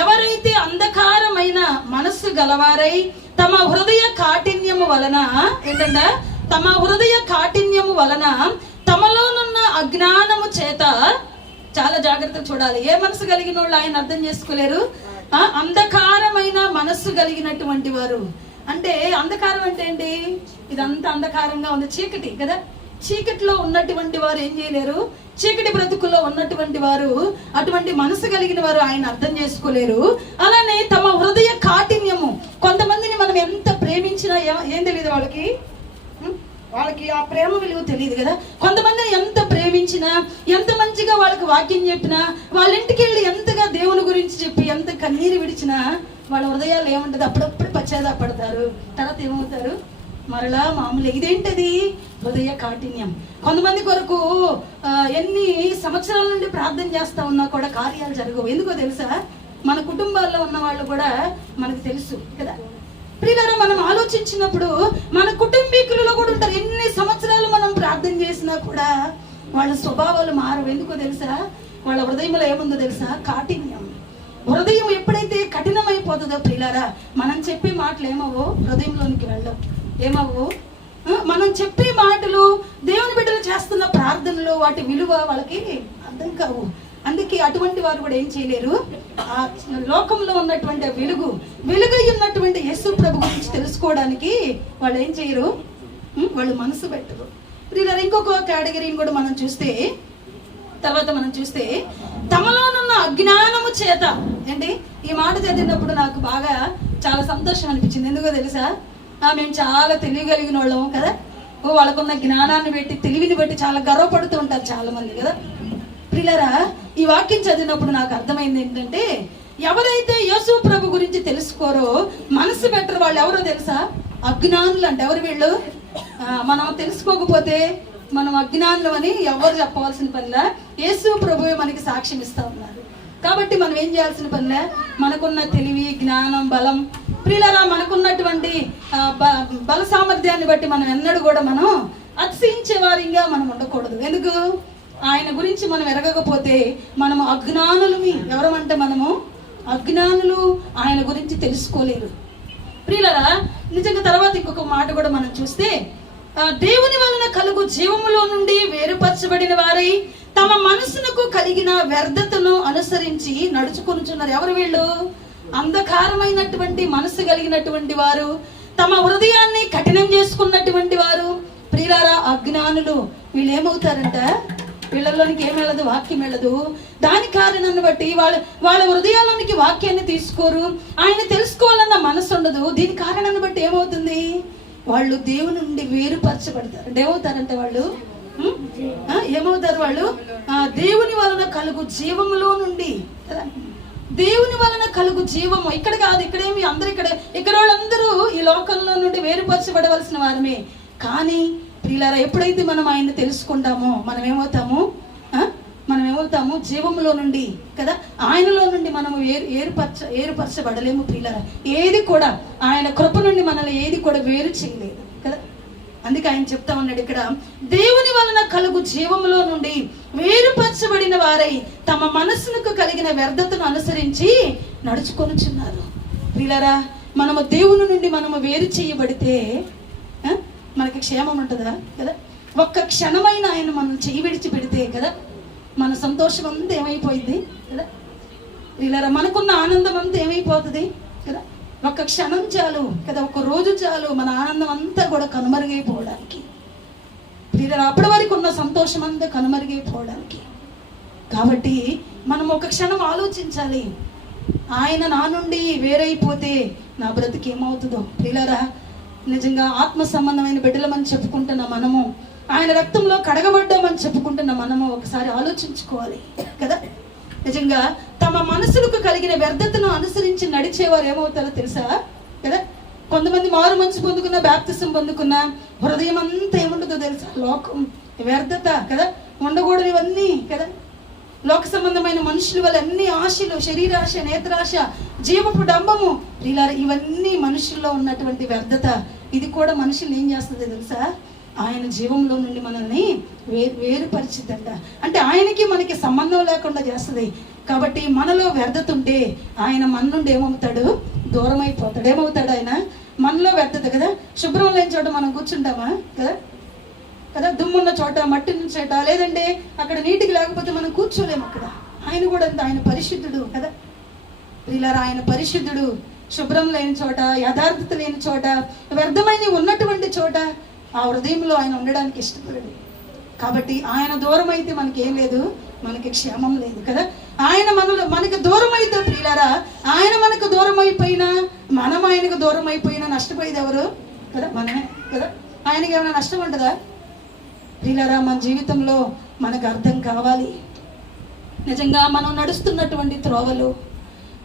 ఎవరైతే అంధకారమైన మనస్సు గలవారై తమ హృదయ కాఠిన్యము వలన ఏంటంటే తమ హృదయ కాఠిన్యము వలన తమలోనున్న అజ్ఞానము చేత, చాలా జాగ్రత్తగా చూడాలి, ఏ మనసు కలిగిన వాళ్ళు ఆయన అర్థం చేసుకోలేరు? అంధకారమైన మనస్సు కలిగినటువంటి వారు. అంటే అంధకారం అంటే ఏంటి? ఇదంతా అంధకారంగా ఉంది, చీకటి కదా. చీకటిలో ఉన్నటువంటి వారు ఏం చేయలేరు? చీకటి బ్రతుకుల్లో ఉన్నటువంటి వారు, అటువంటి మనసు కలిగిన వారు ఆయన అర్థం చేసుకోలేరు. అలానే తమ హృదయ కాఠిన్యము, కొంతమందిని మనం ఎంత ప్రేమించినా ఏం తెలియదు వాళ్ళకి ఆ ప్రేమ విలువ తెలియదు కదా. కొంతమందిని ఎంత ప్రేమించినా, ఎంత మంచిగా వాళ్ళకి వాక్యం చెప్పినా, వాళ్ళ ఇంటికి వెళ్ళి ఎంతగా దేవుని గురించి చెప్పి ఎంత కన్నీరు విడిచినా వాళ్ళ హృదయాలు ఏముంటది? అప్పుడప్పుడు పశ్చాత్తాపడతారు, తర్వాత ఏమవుతారు? మరలా మామూలు. ఇదేంటది? హృదయ కాఠిన్యం. కొంతమంది కొరకు ఎన్ని సంవత్సరాల నుండి ప్రార్థన చేస్తా ఉన్నా కూడా కార్యాలు జరగవు. ఎందుకో తెలుసా? మన కుటుంబాల్లో ఉన్న వాళ్ళు కూడా మనకు తెలుసు కదా. ప్రియులారా, మనం ఆలోచించినప్పుడు మన కుటుంబీకులలో కూడా ఉంటారు. ఎన్ని సంవత్సరాలు మనం ప్రార్థన చేసినా కూడా వాళ్ళ స్వభావాలు మారవు. ఎందుకో తెలుసా? వాళ్ళ హృదయంలో ఏముందో తెలుసా? కాఠిన్యం. హృదయం ఎప్పుడైతే కఠినమైపోతుందో ప్రియులారా, మనం చెప్పే మాటలు ఏమవో హృదయంలోనికి వెళ్ళవు. ఏమవు? మనం చెప్పే మాటలు, దేవుని బిడ్డలు చేస్తున్న ప్రార్థనలు, వాటి విలువ వాళ్ళకి అర్థం కావు. అందుకే అటువంటి వారు కూడా ఏం చేయలేరు? ఆ లోకంలో ఉన్నటువంటి వెలుగై ఉన్నటువంటి యేసు ప్రభు గురించి తెలుసుకోవడానికి వాళ్ళు ఏం చేయరు? వాళ్ళు మనసు పెట్టరు. ఇంకొక కేటగిరీని కూడా మనం చూస్తే, తర్వాత మనం చూస్తే తమలోనున్న అజ్ఞానము చేత. ఏంటి? ఈ మాట చదివినప్పుడు నాకు బాగా చాలా సంతోషం అనిపించింది. ఎందుకో తెలుసా? మేము చాలా తెలియగలిగిన వాళ్ళము కదా. వాళ్ళకున్న జ్ఞానాన్ని బట్టి, తెలివిని బట్టి చాలా గర్వపడుతూ ఉంటారు చాలా మంది కదా. ప్రియులారా, ఈ వాక్యం చదివినప్పుడు నాకు అర్థమైంది ఏంటంటే, ఎవరైతే యేసు ప్రభు గురించి తెలుసుకోరో, మనసు పెట్టరు, వాళ్ళు ఎవరో తెలుసా? అజ్ఞానులు అంటే. ఎవరు వీళ్ళు? మనం తెలుసుకోకపోతే మనం అజ్ఞానులు అని ఎవరు చెప్పవలసిన పనిలా, యేసు ప్రభువే మనకి సాక్ష్యం ఇస్తా ఉన్నారు. కాబట్టి మనం ఏం చేయాల్సిన పనిలే, మనకున్న తెలివి, జ్ఞానం, బలం, ప్రియులారా, మనకున్నటువంటి బల సామర్థ్యాన్ని బట్టి మనం ఎన్నడూ కూడా మనం అతిశయించే వారిగా మనం ఉండకూడదు. ఎందుకు? ఆయన గురించి మనం ఎరగకపోతే మనము అజ్ఞానులమి. ఎవరమంటే మనము అజ్ఞానులు, ఆయన గురించి తెలుసుకోలేరు. ప్రియులారా, నిజంగా తర్వాత ఇంకొక మాట కూడా మనం చూస్తే, దేవుని వలన కలుగు జీవములో నుండి వేరుపరచబడిన వారై తమ మనసునకు కలిగిన వ్యర్థతను అనుసరించి నడుచుకొనుచున్నారు. ఎవరు వీళ్ళు? అంధకారమైనటువంటి మనసు కలిగినటువంటి వారు, తమ హృదయాన్ని కఠినం చేసుకున్నటువంటి వారు, ప్రియులారా, అజ్ఞానులు వీళ్ళు ఏమవుతారంట, వీళ్ళలోనికి ఏం వెళ్ళదు, వాక్యం వెళ్ళదు. దాని కారణాన్ని బట్టి వాళ్ళ హృదయాల్లోనికి వాక్యాన్ని తీసుకోరు, ఆయన తెలుసుకోవాలన్న మనసు ఉండదు. దీని కారణాన్ని బట్టి ఏమవుతుంది, వాళ్ళు దేవుని నుండి వేరుపరచబడతారు. ఏమవుతారంటే వాళ్ళు ఏమవుతారు, వాళ్ళు దేవుని వలన కలుగు జీవములో నుండి కదా, దేవుని వలన కలుగు జీవము. ఇక్కడ కాదు, ఇక్కడేమి అందరు ఇక్కడ వాళ్ళందరూ ఈ లోకంలో నుండి వేరుపరచబడవలసిన వారమే. కానీ ప్రియులారా, ఎప్పుడైతే మనం ఆయన తెలుసుకుంటామో మనం ఏమవుతాము జీవములో నుండి కదా, ఆయనలో నుండి మనము ఏరుపరచబడలేము ప్రియులారా. ఏది కూడా ఆయన కృప నుండి మనల్ని ఏది కూడా వేరు చేయలేదు కదా. అందుకే ఆయన చెప్తా ఉన్నాడు ఇక్కడ, దేవుని వలన కలుగు జీవములో నుండి వేరుపరచబడిన వారై తమ మనసులకు కలిగిన వ్యర్థతను అనుసరించి నడుచుకొనుచున్నారు. ప్రియులారా, మనము దేవుని నుండి మనము వేరు చేయబడితే మనకి క్షేమం ఉంటుందా కదా. ఒక్క క్షణమైన ఆయన మనం చేయి విడిచి పెడితే కదా, మన సంతోషం అంతా ఏమైపోయింది కదా. ప్రియులారా, మనకున్న ఆనందం అంతా ఏమైపోతుంది కదా. ఒక్క క్షణం చాలు కదా, ఒక రోజు చాలు మన ఆనందం అంతా కూడా కనుమరుగైపోవడానికి. ప్రియులారా, అప్పటి వరకు ఉన్న సంతోషం అంతా కనుమరుగైపోవడానికి. కాబట్టి మనం ఒక క్షణం ఆలోచించాలి, ఆయన నా నుండి వేరైపోతే నా బ్రతికి ఏమవుతుందో. ప్రియులారా, నిజంగా ఆత్మ సంబంధమైన బిడ్డలమని చెప్పుకుంటున్న మనము, ఆయన రక్తంలో కడగబడ్డామని చెప్పుకుంటున్న మనము ఒకసారి ఆలోచించుకోవాలి కదా. నిజంగా తమ మనసులకు కలిగిన వ్యర్థతను అనుసరించి నడిచేవారు ఏమవుతారో తెలుసా కదా. కొంతమంది మారు మనసు పొందుకున్న, బాప్తిసం పొందుకున్న హృదయం అంతా ఏముంటుందో తెలుసా, లోకం, వ్యర్థత కదా, ఉండకూడనివన్నీ కదా, లోక సంబంధమైన మనుషుల వల్ల అన్ని ఆశలు, శరీరాశ, నేత్రాశ, జీవపు డంబము, ఇవన్నీ మనుషుల్లో ఉన్నటువంటి వ్యర్థత. ఇది కూడా మనుషుల్ని ఏం చేస్తుంది తెలుసా, ఆయన జీవంలో నుండి మనల్ని వేరుపరిచిద్దంట. అంటే ఆయనకి మనకి సంబంధం లేకుండా చేస్తుంది. కాబట్టి మనలో వ్యర్థత ఉంటే ఆయన మన నుండి ఏమవుతాడు, దూరం అయిపోతాడు. ఏమవుతాడు ఆయన, మనలో వ్యర్థత కదా. శుభ్రం లేని చోట మనం కూర్చుంటామా కదా కదా, దుమ్మున్న చోట, మట్టిన చోట, లేదంటే అక్కడ నీటికి లేకపోతే మనం కూర్చోలేము అక్కడ. ఆయన కూడా అంత, ఆయన పరిశుద్ధుడు కదా. ఇలా ఆయన పరిశుద్ధుడు. శుభ్రం లేని చోట, యథార్థత లేని చోట, వ్యర్థమైన ఉన్నటువంటి చోట ఆ హృదయంలో ఆయన ఉండడానికి ఇష్టపడడు. కాబట్టి ఆయన దూరం అయితే మనకి ఏం లేదు, మనకి క్షేమం లేదు కదా. ఆయన మనకు దూరం అయితే ప్రియులారా, ఆయన మనకు దూరం అయిపోయినా, మనం ఆయనకు దూరం అయిపోయినా నష్టపోయేది ఎవరు కదా, మనమే కదా. ఆయనకి ఏమైనా నష్టం ఉంటుందా ప్రియులారా? మన జీవితంలో మనకు అర్థం కావాలి. నిజంగా మనం నడుస్తున్నటువంటి త్రోవలు,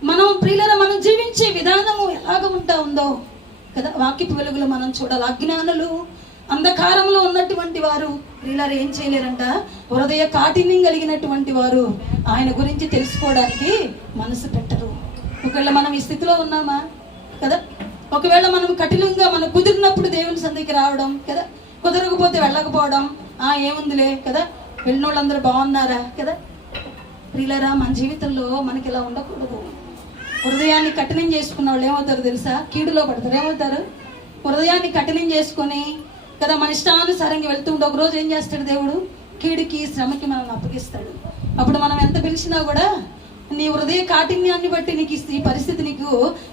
మనం ప్రియులారా మనం జీవించే విధానము ఎలాగ ఉందో కదా, వాక్యపు వెలుగులో మనం చూడాలి. అజ్ఞానులు, అంధకారంలో ఉన్నటువంటి వారు ప్రియులారా ఏం చేయలేరంట, హృదయ కాఠిన్యం కలిగినటువంటి వారు ఆయన గురించి తెలుసుకోవడానికి మనసు పెట్టరు. ఒకవేళ మనం ఈ స్థితిలో ఉన్నామా కదా, ఒకవేళ మనం కఠినంగా మనం కుదిరినప్పుడు దేవుని సన్నిధికి రావడం కదా, కుదరకపోతే వెళ్ళకపోవడం, ఏముందిలే కదా, వెళ్ళిన వాళ్ళందరూ బాగున్నారా కదా. ప్రియులారా, మన జీవితంలో మనకి ఇలా ఉండకూడదు. హృదయాన్ని కఠినం చేసుకున్న వాళ్ళు ఏమవుతారు తెలుసా, కీడులో పడతారు. ఏమవుతారు, హృదయాన్ని కఠినం చేసుకొని కదా మన ఇష్టానుసారంగా వెళ్తూ ఉంటే ఒకరోజు ఏం చేస్తాడు దేవుడు, కీడుకి, శ్రమకి మనల్ని అప్పగిస్తాడు. అప్పుడు మనం ఎంత పిలిచినా కూడా నీ హృదయ కాఠిన్యాన్ని బట్టి నీకు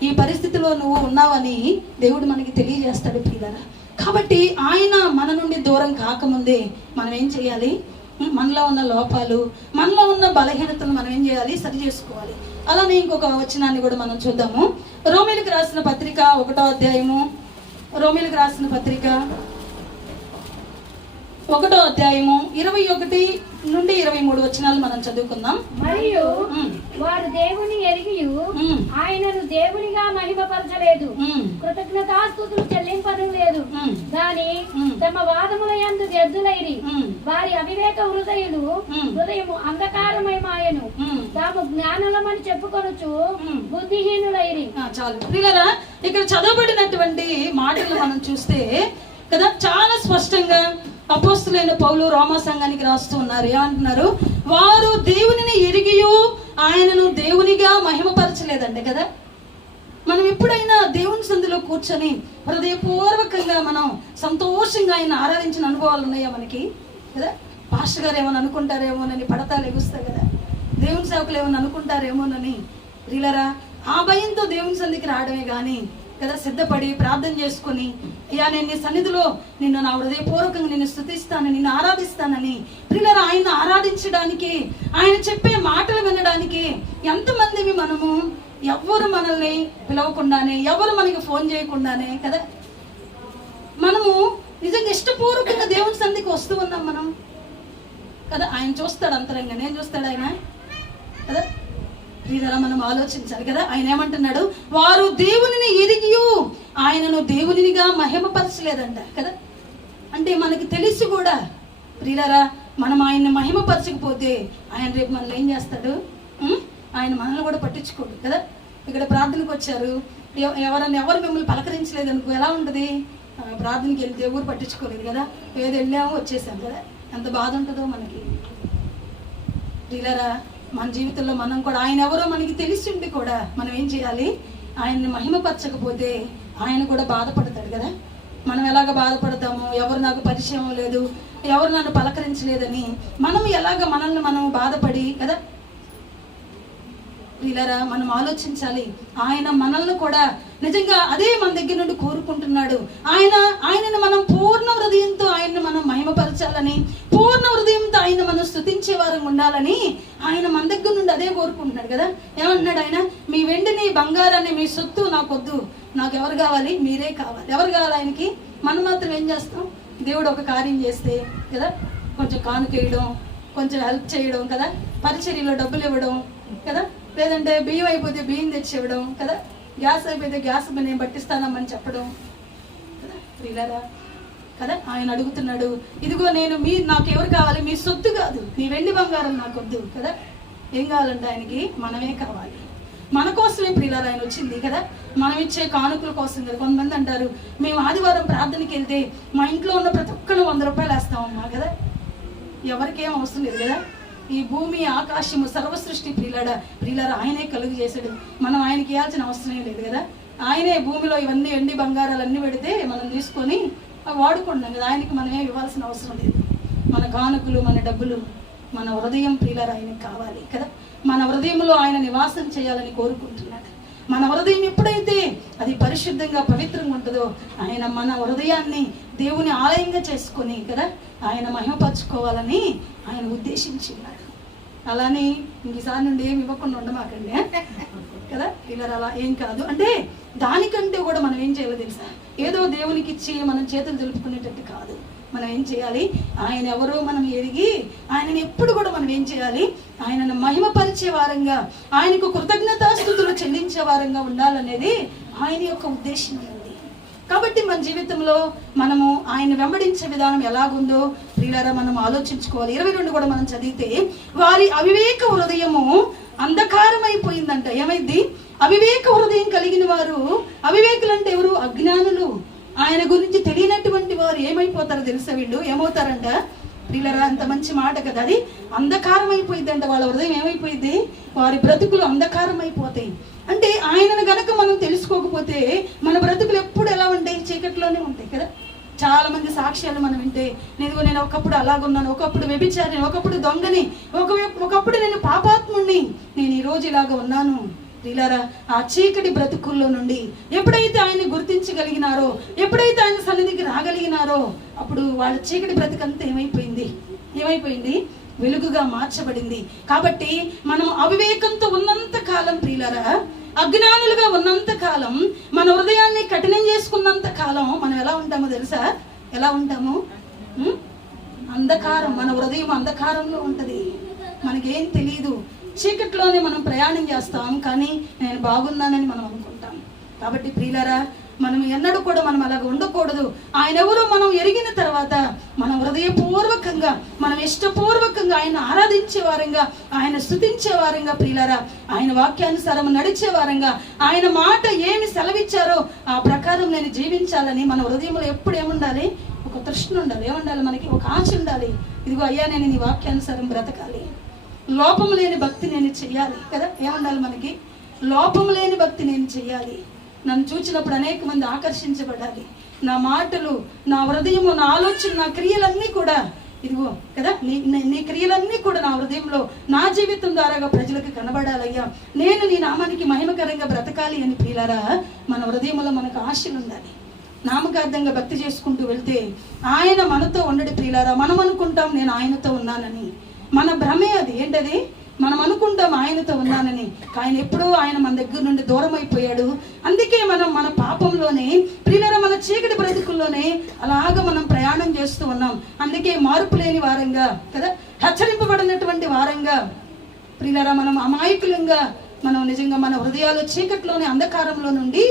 ఈ పరిస్థితిలో నువ్వు ఉన్నావని దేవుడు మనకి తెలియజేస్తాడు ప్రియులారా. కాబట్టి ఆయన మన నుండి దూరం కాకముందే మనం ఏం చేయాలి, మనలో ఉన్న లోపాలు, మనలో ఉన్న బలహీనతలు మనం ఏం చేయాలి, సరి చేసుకోవాలి. అలానే ఇంకొక వచనాన్ని కూడా మనం చూద్దాము. రోమీలకు రాసిన పత్రిక 1వ అధ్యాయము, రోమీలకు రాసిన పత్రిక 1వ అధ్యాయము 21 నుండి 23 వచనాలు మనం చదువుకుందాం. మరియు వారు దేవుని ఎరిగి ఆయనను దేవునిగా మహిమపరచలేదు, కృతజ్ఞతాస్తుతులు చెల్లింపడం లేదు, గాని తమ వాదముల యందు వ్యర్థులైరి. వారి అవివేక హృదయము అంధకారమయమాయను, తాము జ్ఞానులమని చెప్పుకొనుచు బుద్ధిహీనులైరి. చాలు ప్రియులారా, ఇక్కడ చదవబడినటువంటి మాటలు మనం చూస్తే కదా, చాలా స్పష్టంగా అపోస్తులైన పౌలు రోమా సంఘానికి రాస్తూ ఉన్నారు. ఏమంటున్నారు, వారు దేవునిని ఎరిగియు ఆయనను దేవునిగా మహిమపరచలేదండి కదా. మనం ఎప్పుడైనా దేవుని సందులో కూర్చొని హృదయపూర్వకంగా మనం సంతోషంగా ఆయన ఆరాధించిన అనుభవాలు ఉన్నాయా మనకి కదా. పాస్టర్ గారు ఏమని అనుకుంటారేమోనని పడతాలు ఎగుస్తాయి కదా, దేవుని సేవకులు ఏమని అనుకుంటారేమోనని. ప్రియులారా, ఆ భయంతో దేవుని సంధికి రావడమే కానీ కదా సిద్ధపడి ప్రార్థన చేసుకొని, అయ్యా నేను నీ సన్నిధిలో నిన్ను నా హృదయపూర్వకంగా నిన్ను స్తుతిస్తాను, నిన్ను ఆరాధిస్తానని ప్రియులారా ఆయన ఆరాధించడానికి, ఆయన చెప్పే మాటలు వినడానికి ఎంతమందివి మనము ఎవరు మనల్ని పిలవకుండానే, ఎవరు మనకి ఫోన్ చేయకుండానే కదా మనము నిజంగా ఇష్టపూర్వకంగా దేవుని సన్నిధికి వస్తూ ఉన్నాం మనం కదా. ఆయన చూస్తాడు అంతరంగా, నేను చూస్తాడు ఆయన కదా. ఇదలా మనం ఆలోచించాలి కదా. ఆయన ఏమంటున్నాడు, వారు దేవునిని ఎరిగి ఆయనను దేవునిగా మహిమపరచలేదంట కదా. అంటే మనకి తెలిసి కూడా ప్రియులారా మనం ఆయన్ని మహిమపరచకపోతే ఆయన రేపు మనల్ని ఏం చేస్తాడు, ఆయన మనల్ని కూడా పట్టించుకోడు కదా. ఇక్కడ ప్రార్థనకు వచ్చారు, ఎవరు మిమ్మల్ని పలకరించలేదు అనుకో ఎలా ఉంటుంది, ప్రార్థనకి వెళ్తే ఎవరు పట్టించుకోలేదు కదా, ఏదో వెళ్ళామో వచ్చేసాం కదా, ఎంత బాధ ఉంటుందో మనకి. ప్రియులారా మన జీవితంలో మనం కూడా ఆయన ఎవరో మనకి తెలిసి ఉండి కూడా మనం ఏం చేయాలి, ఆయన్ని మహిమపరచకపోతే ఆయన కూడా బాధపడతాడు కదా. మనం ఎలాగ బాధపడతాము, ఎవరు నాకు పరిచయం లేదు, ఎవరు నన్ను పలకరించలేదని మనం ఎలాగ మనల్ని మనం బాధపడి కదా. ప్రియులారా మనం ఆలోచించాలి, ఆయన మనల్ని కూడా నిజంగా అదే మన దగ్గర నుండి కోరుకుంటున్నాడు. ఆయనను మనం పూర్ణ హృదయంతో ఆయన్ని మనం మహిమపరచాలని, పూర్ణ హృదయంతో ఆయన మనం స్తుతించే వారం ఉండాలని ఆయన మన దగ్గర నుండి అదే కోరుకుంటున్నాడు కదా. ఏమంటున్నాడు ఆయన, మీ వెండిని బంగారాన్ని మీ సొత్తు నాకొద్దు, నాకు ఎవరు కావాలి, మీరే కావాలి. ఎవరు కావాలి ఆయనకి, మనం మాత్రం ఏం చేస్తాం, దేవుడు ఒక కార్యం చేస్తే కదా కొంచెం కానుకేయడం, కొంచెం హెల్ప్ చేయడం కదా, పరిచర్యలో డబ్బులు ఇవ్వడం కదా, లేదంటే బియ్యం అయిపోతే బియ్యం తెచ్చి ఇవ్వడం కదా, గ్యాస్ అయిపోతే గ్యాస్ నేను పట్టిస్తానమ్మని చెప్పడం కదా. ప్రియులారా కదా ఆయన అడుగుతున్నాడు, ఇదిగో నేను నాకు ఎవరు కావాలి, మీ సొత్తు కాదు, మీ వెండి బంగారం నాకు వద్దు కదా. ఏం కావాలంటే ఆయనకి మనమే కావాలి, మన కోసమే ప్రియులారా ఆయన వచ్చింది కదా. మనం ఇచ్చే కానుకల కోసం కదా. కొంతమంది అంటారు, మేము ఆదివారం ప్రార్థనకి వెళ్తే మా ఇంట్లో ఉన్న ప్రతి ఒక్కరు 100 రూపాయలు వేస్తామమ్మా కదా. ఎవరికేం అవసరం లేదు కదా. ఈ భూమి ఆకాశము సర్వసృష్టి ప్రియులారా ఆయనే కలుగు చేశాడు, మనం ఆయనకి ఇవ్వాల్సిన అవసరం లేదు కదా. ఆయనే భూమిలో ఇవన్నీ వెండి బంగారాలు అన్నీ పెడితే మనం తీసుకొని వాడుకుంటాం కదా. ఆయనకి మనమే ఇవ్వాల్సిన అవసరం లేదు. మన కానుకలు, మన డబ్బులు, మన హృదయం ప్రియులారా ఆయనకి కావాలి కదా. మన హృదయంలో ఆయన నివాసం చేయాలని కోరుకుంటున్నాడు. మన హృదయం ఎప్పుడైతే అది పరిశుద్ధంగా పవిత్రంగా ఉంటుందో ఆయన మన హృదయాన్ని దేవుని ఆలయంగా చేసుకొని కదా ఆయన మహిమపరచుకోవాలని ఆయన ఉద్దేశించున్నాడు. అలానే ఈసారి నుండి ఏమి ఇవ్వకుండా ఉండమాకండి కదా. ఇలా అలా ఏం కాదు అంటే దానికంటే కూడా మనం ఏం చేయాలో తెలుసా, ఏదో దేవునికి ఇచ్చి మనం చేతులు తెలుపుకునేటట్టు కాదు. మనం ఏం చేయాలి, ఆయన ఎవరో మనం ఎరిగి ఆయనని ఎప్పుడు కూడా మనం ఏం చేయాలి, ఆయనను మహిమపరిచే వారంగా, ఆయనకు కృతజ్ఞతాస్తుతులు చెల్లించే వారంగా ఉండాలనేది ఆయన యొక్క ఉద్దేశం ఉంది. కాబట్టి మన జీవితంలో మనము ఆయన వెంబడించే విధానం ఎలాగుందో ప్రియులారా మనం ఆలోచించుకోవాలి. 22 కూడా మనం చదివితే, వారి అవివేక హృదయము అంధకారం అయిపోయిందంట. ఏమైంది, అవివేక హృదయం కలిగిన వారు, అవివేకులు అంటే ఎవరు, అజ్ఞానులు, ఆయన గురించి తెలియనటువంటి వారు ఏమైపోతారో తెలుసా, వీళ్ళు ఏమవుతారంట ప్రియులారా. అంత మంచి మాట కదా అది. అంధకారం అయిపోయిందంట, వాళ్ళ హృదయం ఏమైపోయింది, వారి బ్రతుకులు అంధకారం అయిపోతాయి. అంటే ఆయనను గనక మనం తెలుసుకోకపోతే మన బ్రతుకులు ఎప్పుడు ఎలా ఉంటాయి, చీకట్లోనే ఉంటాయి కదా. చాలా మంది సాక్ష్యాలు మనం వింటే, నేను ఒకప్పుడు అలాగున్నాను, ఒకప్పుడు వ్యభిచారిని, ఒకప్పుడు దొంగని, ఒకప్పుడు నేను పాపాత్ముణ్ణి, నేను ఈరోజు ఇలాగ ఉన్నాను. ప్రియులారా ఆ చీకటి బ్రతుకుల్లో నుండి ఎప్పుడైతే ఆయన్ని గుర్తించగలిగినారో, ఎప్పుడైతే ఆయన సన్నిధికి రాగలిగినారో, అప్పుడు వాళ్ళ చీకటి బ్రతుకంతా ఏమైపోయింది, వెలుగుగా మార్చబడింది. కాబట్టి మనం అవివేకంతో ఉన్నంత కాలం ప్రియులారా, అజ్ఞానులుగా ఉన్నంత కాలం, మన హృదయాన్ని కఠినం చేసుకున్నంత కాలం మనం ఎలా ఉంటామో తెలుసా, ఎలా ఉంటాము, అంధకారం, మన హృదయం అంధకారంలో ఉంటది, మనకేం తెలియదు, చీకట్లోనే మనం ప్రయాణం చేస్తాం. కానీ నేను బాగున్నానని మనం అనుకుంటాం. కాబట్టి ప్రియులారా మనం ఎన్నడూ కూడా మనం అలాగ ఉండకూడదు. ఆయన ఎవరో మనం ఎరిగిన తర్వాత మనం హృదయపూర్వకంగా, మనం ఇష్టపూర్వకంగా ఆయన ఆరాధించే వారంగా, ఆయన స్తుతించే వారంగా ప్రియులారా, ఆయన వాక్యానుసారం నడిచే వారంగా, ఆయన మాట ఏమి సెలవిచ్చారో ఆ ప్రకారం నేను జీవించాలని మన హృదయంలో ఎప్పుడు ఏముండాలి, ఒక తృష్ణ ఉండాలి. ఏముండాలి, మనకి ఒక ఆశ ఉండాలి. ఇదిగో అయ్యా నేను నీ వాక్యానుసారం బ్రతకాలి, లోపం లేని భక్తి నేను చెయ్యాలి కదా. ఏముండాలి మనకి, లోపం లేని భక్తి నేను చెయ్యాలి. నన్ను చూచినప్పుడు అనేక మంది ఆకర్షించబడాలి. నా మాటలు, నా హృదయము, నా ఆలోచన, నా క్రియలన్నీ కూడా ఇదిగో కదా నీ క్రియలన్నీ కూడా నా హృదయంలో నా జీవితం ద్వారాగా ప్రజలకు కనబడాలయ్యా, నేను నీ నామానికి మహిమకరంగా బ్రతకాలి అని ప్రియులారా మన హృదయంలో మనకు ఆశలు ఉండాలి. నామకార్థంగా భక్తి చేసుకుంటూ వెళ్తే ఆయన మనతో ఉండడు ప్రియులారా. మనం అనుకుంటాం నేను ఆయనతో ఉన్నానని, మన భ్రమే అది. ఏంటది? మనం అనుకుంటాం ఆయనతో ఉన్నానని, ఆయన ఎప్పుడూ ఆయన మన దగ్గర నుండి దూరం అయిపోయాడు. అందుకే మనం మన పాపంలోనే ప్రియులారా, మన చీకటి బ్రతుకుల్లోనే అలాగ మనం ప్రయాణం చేస్తూ ఉన్నాం. అందుకే మార్పు లేని వారంగా కదా, హెచ్చరింపబడినటువంటి వారంగా ప్రియులారా, మనం అమాయకులంగా మనం నిజంగా మన హృదయాలు చీకట్లోని అంధకారంలో నుండి